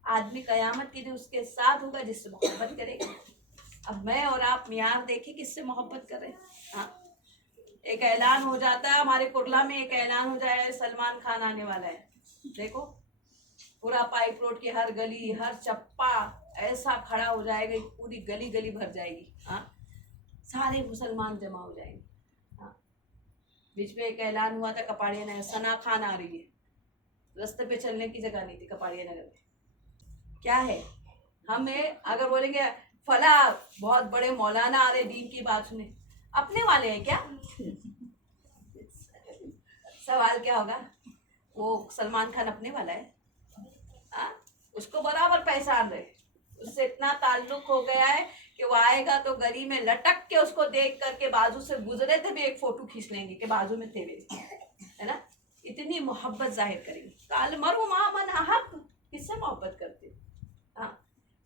آدمی قیامت کے دن اس کے ساتھ ہوگا جس سے محبت کرے گا. اب میں اور آپ معیار دیکھیں کس سے محبت کر رہے ہیں. ہاں, ایک اعلان ہو جاتا ہے ہمارے کرلا میں, ایک اعلان ہو جائے سلمان خان آنے والا ہے, دیکھو پورا پائپ روڈ کی ہر گلی ہر چپا ایسا کھڑا ہو جائے گا, پوری گلی گلی بھر جائے گی. ہاں, سارے مسلمان جمع ہو جائیں گے. ہاں, بیچ میں ایک اعلان ہوا تھا کپاڑیا نگر, ثنا خان آ رہی ہے, رستے پہ چلنے کی جگہ نہیں تھی کپاڑیا نگر میں. کیا ہے, ہمیں اگر بولیں گے فلاں بہت بڑے مولانا آ رہے دین کی بات سنیں, اپنے والے ہیں کیا؟ سوال کیا ہوگا, وہ سلمان خان اپنے والا ہے؟ اس کو برابر پہچان رہے, اس سے اتنا تعلق ہو گیا ہے کہ وہ آئے گا تو گلی میں لٹک کے اس کو دیکھ کر کے بازو سے گزرے تھے بھی ایک فوٹو کھینچ لیں گے کہ بازو میں تھے, ہے نا. اتنی محبت ظاہر کریں گے. المرء مع من احب, کس سے محبت کرتے؟ ہاں,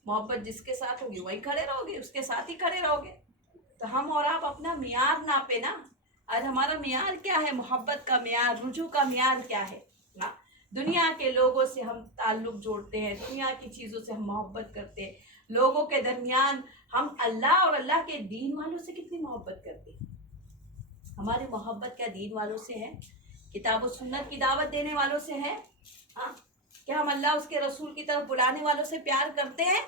محبت جس کے ساتھ ہوگی وہی کھڑے رہو گے, اس کے ساتھ ہی کھڑے رہو گے. تو ہم اور آپ اپنا معیار ناپے نا. آج ہمارا معیار کیا ہے؟ محبت کا معیار, رجوع کا معیار کیا ہے؟ دنیا کے لوگوں سے ہم تعلق جوڑتے ہیں, دنیا کی چیزوں سے ہم محبت کرتے ہیں. لوگوں کے درمیان ہم اللہ اور اللہ کے دین والوں سے کتنی محبت کرتے ہیں. ہماری محبت کیا دین والوں سے ہے؟ کتاب و سنت کی دعوت دینے والوں سے ہے؟ ہاں, کیا ہم اللہ اس کے رسول کی طرف بلانے والوں سے پیار کرتے ہیں؟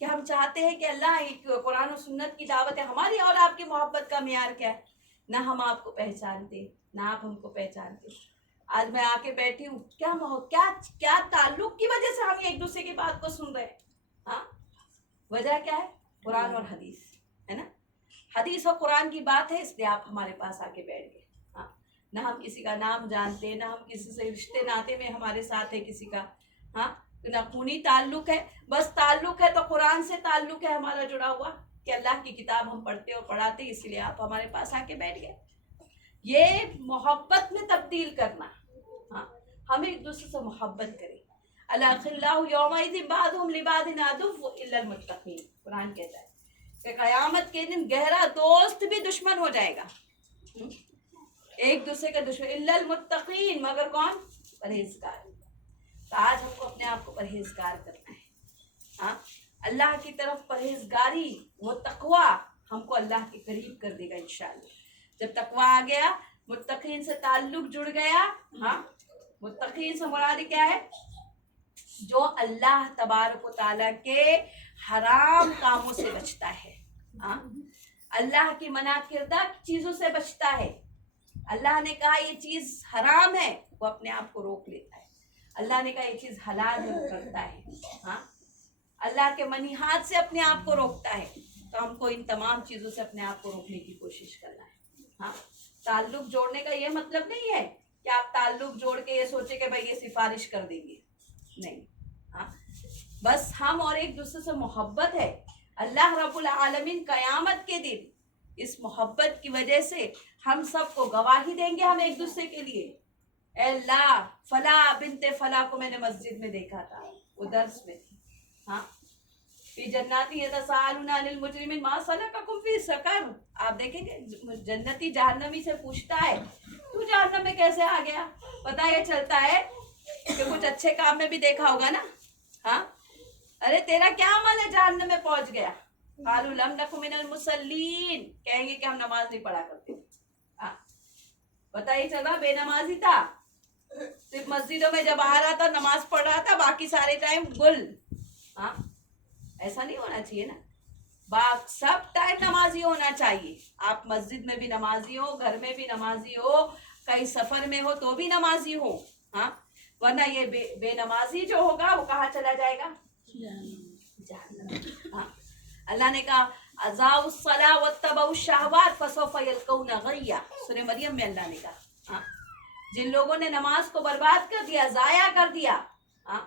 کہ ہم چاہتے ہیں کہ اللہ قرآن و سنت کی دعوت ہے. ہماری اور آپ کی محبت کا معیار کیا ہے؟ نہ ہم آپ کو پہچانتے, نہ آپ ہم کو پہچانتے. آج میں آ کے بیٹھی ہوں, کیا تعلق کی وجہ سے ہم ایک دوسرے کی بات کو سن رہے ہیں. ہاں, وجہ کیا ہے؟ قرآن اور حدیث, ہے نا. حدیث اور قرآن کی بات ہے, اس لیے آپ ہمارے پاس آ کے بیٹھ گئے. ہاں, نہ ہم کسی کا نام جانتے, نہ ہم کسی سے رشتے ناطے میں ہمارے ساتھ ہے کسی کا. ہاں, نہ خونی تعلق ہے, بس تعلق ہے تو قرآن سے تعلق ہے ہمارا جڑا ہوا کہ اللہ کی کتاب ہم پڑھتے اور پڑھاتے, اس لیے آپ ہمارے پاس آ کے بیٹھ گئے. یہ محبت میں تبدیل کرنا. ہاں, ہم ایک دوسرے سے محبت کریں. الاخلاء یومئذ بعضهم لبعض عدو الا المتقین, قرآن کہتا ہے کہ قیامت کے دن گہرا دوست بھی دشمن ہو جائے گا. ایک دوسرے کا دشمن, الا المتقین, مگر کون؟ پرہیزگار. تو آج ہم کو اپنے آپ کو پرہیزگار کرنا ہے. ہاں, اللہ کی طرف پرہیزگاری, وہ تقوی ہم کو اللہ کے قریب کر دے گا انشاءاللہ. جب تقوی آ گیا, متقین سے تعلق جڑ گیا. ہاں, متقین سے مراد کیا ہے؟ جو اللہ تبارک و تعالیٰ کے حرام کاموں سے بچتا ہے. ہاں, اللہ کی منع کردہ چیزوں سے بچتا ہے. اللہ نے کہا یہ چیز حرام ہے, وہ اپنے آپ کو روک لیتا ہے. اللہ نے کہا یہ چیز حلال ہے, وہ کرتا ہے. ہاں, اللہ کے منہیات سے اپنے آپ کو روکتا ہے. تو ہم کو ان تمام چیزوں سے اپنے آپ کو روکنے کی کوشش کرنا ہے. ہاں, تعلق جوڑنے کا یہ مطلب نہیں ہے کہ آپ تعلق جوڑ کے یہ سوچے کہ بھائی یہ سفارش کر دیں گے, نہیں. ہاں, بس ہم اور ایک دوسرے سے محبت ہے. اللہ رب العالمین قیامت کے دن اس محبت کی وجہ سے ہم سب کو گواہی دیں گے, ہم ایک دوسرے کے لیے. اے اللہ, فلاں بنت فلاں کو میں نے مسجد میں دیکھا تھا, وہ درس میں تھی. ہاں, فی جنات یتساءلون عن المجرمین ما سلککم فی سقر, آپ دیکھیں گے جنتی جہنمی سے پوچھتا ہے تو جہنم میں کیسے آ گیا. پتہ یہ چلتا ہے کہ کچھ اچھے کام میں بھی دیکھا ہوگا نا. ہاں, ارے تیرا کیا عمل ہے جہنم میں پہنچ گیا؟ قالوا لم نک من المصلین, کہیں گے کہ ہم نماز نہیں پڑھا کرتے. ہاں, پتہ یہ چلا بے نمازی تھا, صرف مسجدوں میں جب آ رہا تھا نماز پڑھ رہا تھا, باقی سارے ٹائم گل. ہاں, ایسا نہیں ہونا چاہیے نا. سب ٹائم نمازی ہونا چاہیے. آپ مسجد میں بھی نمازی ہو, گھر میں بھی نمازی ہو, کہیں سفر میں ہو تو بھی نمازی ہو. ہاں, ورنہ یہ بے نمازی جو ہوگا وہ کہاں چلا جائے گا؟ جہنم. ہاں, اللہ نے کہا اضاعوا الصلاۃ واتبعوا الشہوات فسوف یلقون غیا. سورہ مریم میں اللہ نے کہا ہاں, جن لوگوں نے نماز کو برباد کر دیا, ضائع کر دیا, ہاں,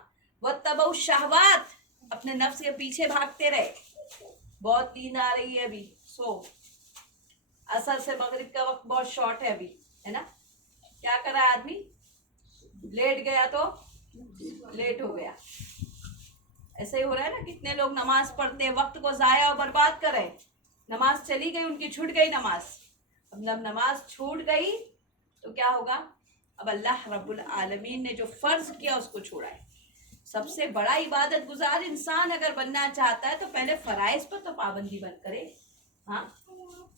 واتبعوا الشہوات, اپنے نفس کے پیچھے بھاگتے رہے. بہت نیند آ رہی ہے ابھی, سو. عصر سے مغرب کا وقت بہت شارٹ ہے ابھی, ہے نا. کیا کرا آدمی, لیٹ گیا تو لیٹ ہو گیا. ایسے ہی ہو رہا ہے نا, کتنے لوگ نماز پڑھتے وقت کو ضائع اور برباد کر رہے. نماز چلی گئی ان کی, چھوٹ گئی نماز. اب جب نماز چھوٹ گئی تو کیا ہوگا؟ اب اللہ رب العالمین نے جو فرض کیا اس کو چھوڑا ہے. سب سے بڑا عبادت گزار انسان اگر بننا چاہتا ہے تو پہلے فرائض پر تو پابندی بن کرے. ہاں,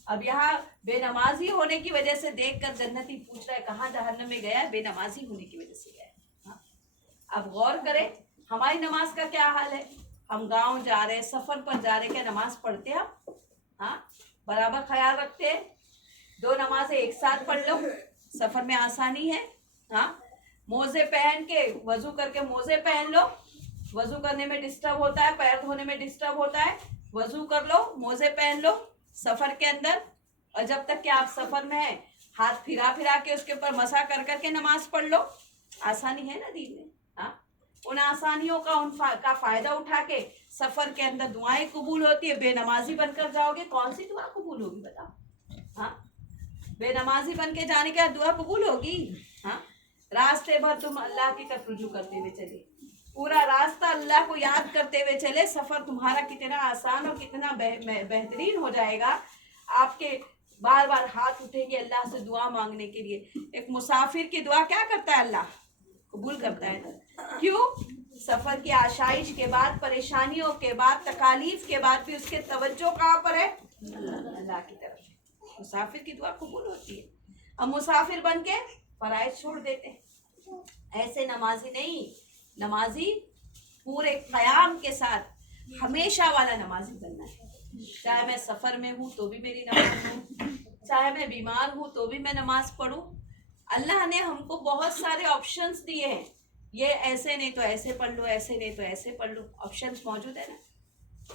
اب یہاں بے نمازی ہونے کی وجہ سے دیکھ کر جنتی پوچھ رہا ہے کہاں جہنم میں گیا ہے؟ بے نمازی ہونے کی وجہ سے گیا ہے. ہاں, اب غور کریں ہماری نماز کا کیا حال ہے. ہم گاؤں جا رہے, سفر پر جا رہے, کیا نماز پڑھتے ہیں آپ؟ ہاں, برابر خیال رکھتے ہیں؟ 2 نمازیں ایک ساتھ پڑھ لو, سفر میں آسانی ہے. ہاں, موزے پہن کے وضو کر کے موزے پہن لو, وضو کرنے میں ڈسٹرب ہوتا ہے, پیر دھونے میں ڈسٹرب ہوتا ہے, وضو کر لو, موزے پہن لو سفر کے اندر. اور جب تک کہ آپ سفر میں ہیں ہاتھ پھرا کے اس کے اوپر مسح کر کے نماز پڑھ لو. آسانی ہے نا دین میں. ہاں, ان آسانیوں کا فائدہ اٹھا کے سفر کے اندر دعائیں قبول ہوتی ہے. بے نمازی بن کر جاؤ گے, کون سی دعا قبول ہوگی بتاؤ؟ ہاں, بے نمازی بن کے جانے کے دعا قبول ہوگی؟ ہاں, راستے بھر تم اللہ کی طرف رجوع کرتے ہوئے چلے, پورا راستہ اللہ کو یاد کرتے ہوئے چلے, سفر تمہارا کتنا آسان اور کتنا بہترین ہو جائے گا. آپ کے بار بار ہاتھ اٹھیں گے اللہ سے دعا مانگنے کے لیے. ایک مسافر کی دعا کیا کرتا ہے اللہ؟ قبول کرتا ہے. کیوں؟ سفر کی آشائش کے بعد, پریشانیوں کے بعد, تکالیف کے بعد بھی اس کے توجہ کہاں پر ہے؟ اللہ کی طرف. مسافر کی دعا قبول ہوتی ہے. ہم مسافر بن کے فرائض چھوڑ دیتے ہیں. ایسے نمازی نہیں, نمازی پورے قیام کے ساتھ ہمیشہ والا نمازی بننا ہے. چاہے میں سفر میں ہوں تو بھی میری نماز ہوں, چاہے میں بیمار ہوں تو بھی میں نماز پڑھوں. اللہ نے ہم کو بہت سارے آپشنز دیے ہیں. یہ ایسے نہیں تو ایسے پڑھ لو, ایسے نہیں تو ایسے پڑھ لو, آپشنز موجود ہے نا.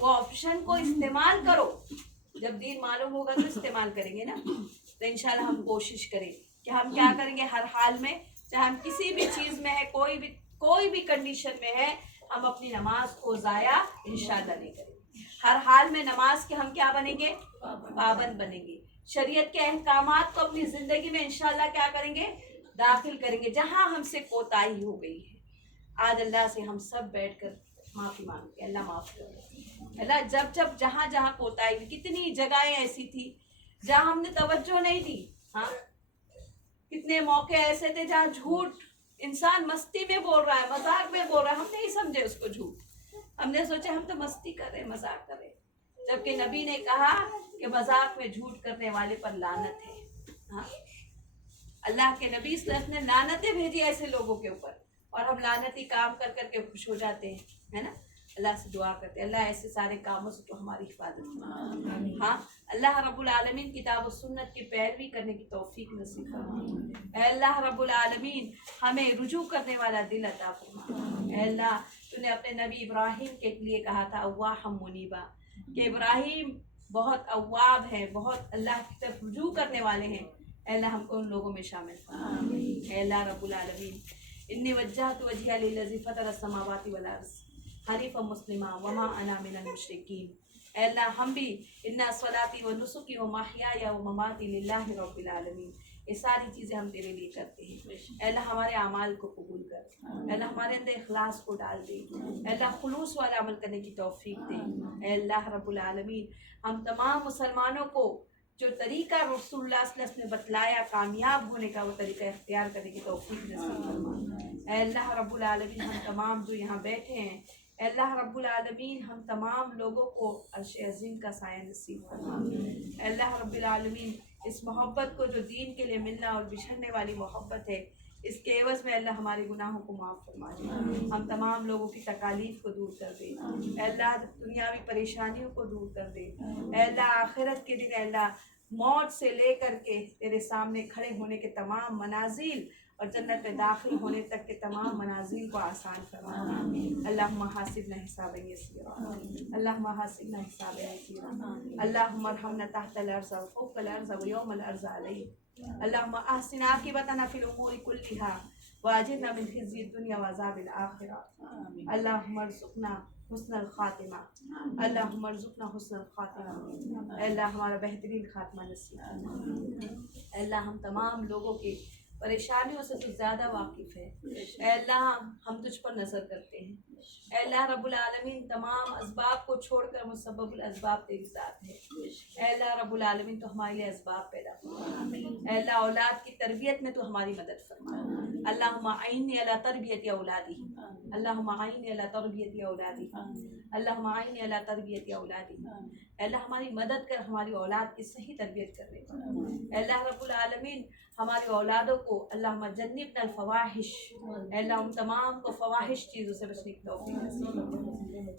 وہ آپشن کو استعمال کرو. جب دین معلوم ہوگا تو استعمال کریں گے نا. تو انشاءاللہ ہم کوشش کریں کہ ہم کیا کریں گے, ہر حال میں, چاہے ہم کسی بھی چیز میں ہے, کوئی بھی کنڈیشن میں ہے, ہم اپنی نماز کو ضائع انشاءاللہ نہیں کریں. ہر حال میں نماز کے ہم کیا بنیں گے؟ پابند بنیں گے. شریعت کے احکامات کو اپنی زندگی میں انشاءاللہ کیا کریں گے؟ داخل کریں گے. جہاں ہم سے کوتاہی ہو گئی ہے آج اللہ سے ہم سب بیٹھ کر معافی مانگتے ہیں, اللہ معاف کر. اللہ جہاں کوتاہی, کتنی جگہیں ایسی تھی جہاں ہم نے توجہ نہیں دی. ہاں, کتنے موقع ایسے تھے جہاں جھوٹ انسان مستی میں بول رہا ہے, مذاق میں بول رہا ہے, ہم نہیں سمجھے اس کو جھوٹ. ہم نے سوچا ہم تو مستی کر رہے, مذاق کر رہے, جبکہ نبی نے کہا کہ مذاق میں جھوٹ کرنے والے پر لعنت ہے. ہاں, اللہ کے نبی صلی اللہ علیہ وسلم نے لعنتیں بھیجی ایسے لوگوں کے اوپر, اور ہم لعنتی کام کر کے خوش ہو جاتے ہیں, ہے نا. اللہ سے دعا کرتے ہیں اللہ ایسے سارے کاموں سے تو ہماری حفاظت فرمائے. ہاں, اللہ رب العالمین کتاب و سنت کی پیروی کرنے کی توفیق نصیب فرمائے. اے اللہ رب العالمین ہمیں رجوع کرنے والا دل عطا فرمائے. اے اللہ, تو نے اپنے نبی ابراہیم کے لیے کہا تھا اواہم منیبا, کہ ابراہیم بہت اواب ہے, بہت اللہ کی طرف رجوع کرنے والے ہیں. اے اللہ ہم کو ان لوگوں میں شامل فرما. اے اللہ رب العالمین انی وجہت وجہی للذی فطر السماوات والارض حنیفا مسلما وما انا من المشرکین. اے اللہ ہم بھی ان صلاتی و نسکی و محیای و مماتی للہ رب العالمین, یہ ساری چیزیں ہم تیرے لیے کرتے ہیں. اے اللہ ہمارے اعمال کو قبول کر. اے اللہ ہمارے اندر اخلاص کو ڈال دے. اے اللہ خلوص والا عمل کرنے کی توفیق دے. اے اللہ رب العالمین ہم تمام مسلمانوں کو جو طریقہ رسول اللہ صلی اللہ علیہ وسلم نے بتلایا کامیاب ہونے کا, وہ طریقہ اختیار کرنے کی توفیق نصیب فرما. اے اللہ رب العالمین ہم تمام جو یہاں بیٹھے ہیں, اے اللہ رب العالمین ہم تمام لوگوں کو عرش عظیم کا سایہ نصیب فرما. اے اللہ رب العالمین اس محبت کو جو دین کے لیے ملنا اور بچھڑنے والی محبت ہے, اس کے عوض میں اللہ ہمارے گناہوں کو معاف فرما دے، ہم تمام لوگوں کی تکالیف کو دور کر دے، اے اللہ دنیاوی پریشانیوں کو دور کر دے، اے اللہ آخرت کے دن اے اللہ موت سے لے کر کے تیرے سامنے کھڑے ہونے کے تمام منازل اور جنت میں داخل ہونے تک کے تمام منازل کو آسان فرما دے۔ اللہم حاسبنا حسابا یسیرا، اللہم حاسبنا حسابا یسیرا، اللہم ارحمنا تحت الارض وفوق الارض ویوم الارض علیہ، اللہم احسن عاقبتنا فی الامور کلہا واجرنا من خزی الدنیا وعذاب الآخرہ، اللہم ارزقنا حسن الخاتمہ، اللہم ارزقنا حسن الخاتمہ، اے اللہ ہمارا بہترین خاتمہ نصیب فرما، اے اللہ ہم تمام لوگوں کی پریشانیوں سے تو زیادہ واقف ہے، اے اللہ ہم تجھ پر نظر کرتے ہیں، اے اللہ رب العالمین تمام اسباب کو چھوڑ کر مسبب الاسباب تیری ذات ہے، اے اللہ رب العالمین تو ہمارے لیے اسباب پیدا فرما، اے اللہ اولاد کی تربیت میں تو ہماری مدد فرما، اللہم اعنی علی تربیت اولادی، اللہم اعنی علی تربیت اولادی، اللہم اعنی علی تربیت اولادی، اے اللہ ہماری مدد کر ہماری اولاد کی صحیح تربیت کرنے پر، اے اللہ رب العالمین ہماری اولادوں کو اللہم جنبنا الفواحش، اے اللہ ہم تمام کو فواحش چیزوں سے بچنے کی توفیق نصیب فرما،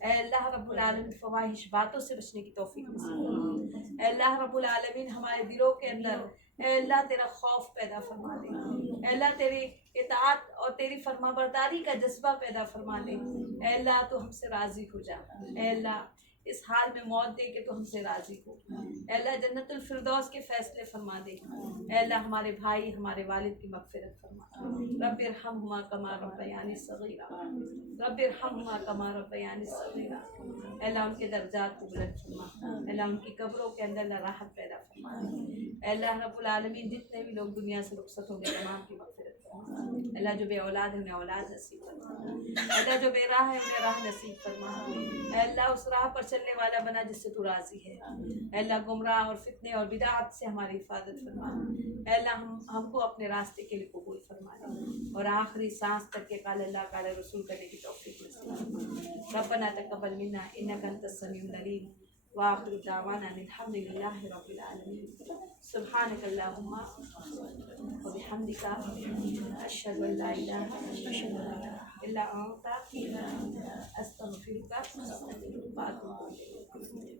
اے اللہ رب العالمین فواحش باتوں سے بچنے کی توفیق نصیب فرما، اے اللہ رب العالمین ہمارے دلوں کے اندر اے اللہ تیرا خوف پیدا فرما دے، اے اللہ تیری اطاعت اور تیری فرما برداری کا جذبہ پیدا فرما دے، اے اللہ تو ہم سے راضی ہو جا، اے اللہ اس حال میں موت دے کے تو ہم سے راضی ہو، اے اللہ جنت الفردوس کے فیصلے فرما دے، اے اللہ ہمارے بھائی ہمارے والد کی مغفرت فرما، رب ارحمہما کما ربیانی صغیرا، رب ارحمہما کما ربیانی صغیرا، اے اللہ ان کے درجات کو بلند فرما، اے اللہ ان کی قبروں کے اندر اللہ راحت پیدا فرما، اے اللہ رب العالمین جتنے بھی لوگ دنیا سے رخصت ہو گئے تمام کی مغفرت فرما، اے اللہ جو بے اولاد ہے انہیں اولاد نصیب فرما، اے اللہ جو بے راہ ہے انہیں راہ نصیب فرما، اے اللہ اس راہ پر چلنے والا بنا جس سے تو راضی ہے، اے اللہ گمراہ اور فتنے اور بدعات سے ہماری حفاظت فرما، اے اللہ ہم کو اپنے راستے کے لیے قبول فرما اور آخری سانس تک کے قال اللہ قال رسول کرنے کی توفیق نصیب فرما، ربنا تقبل منا انک انت السمیع العلیم وآخر دعوانا الحمد للہ رب العالمین، سبحانک اللہم وبحمدک اشہد ان لا الہ الا انت استغفرک واتوب الیک۔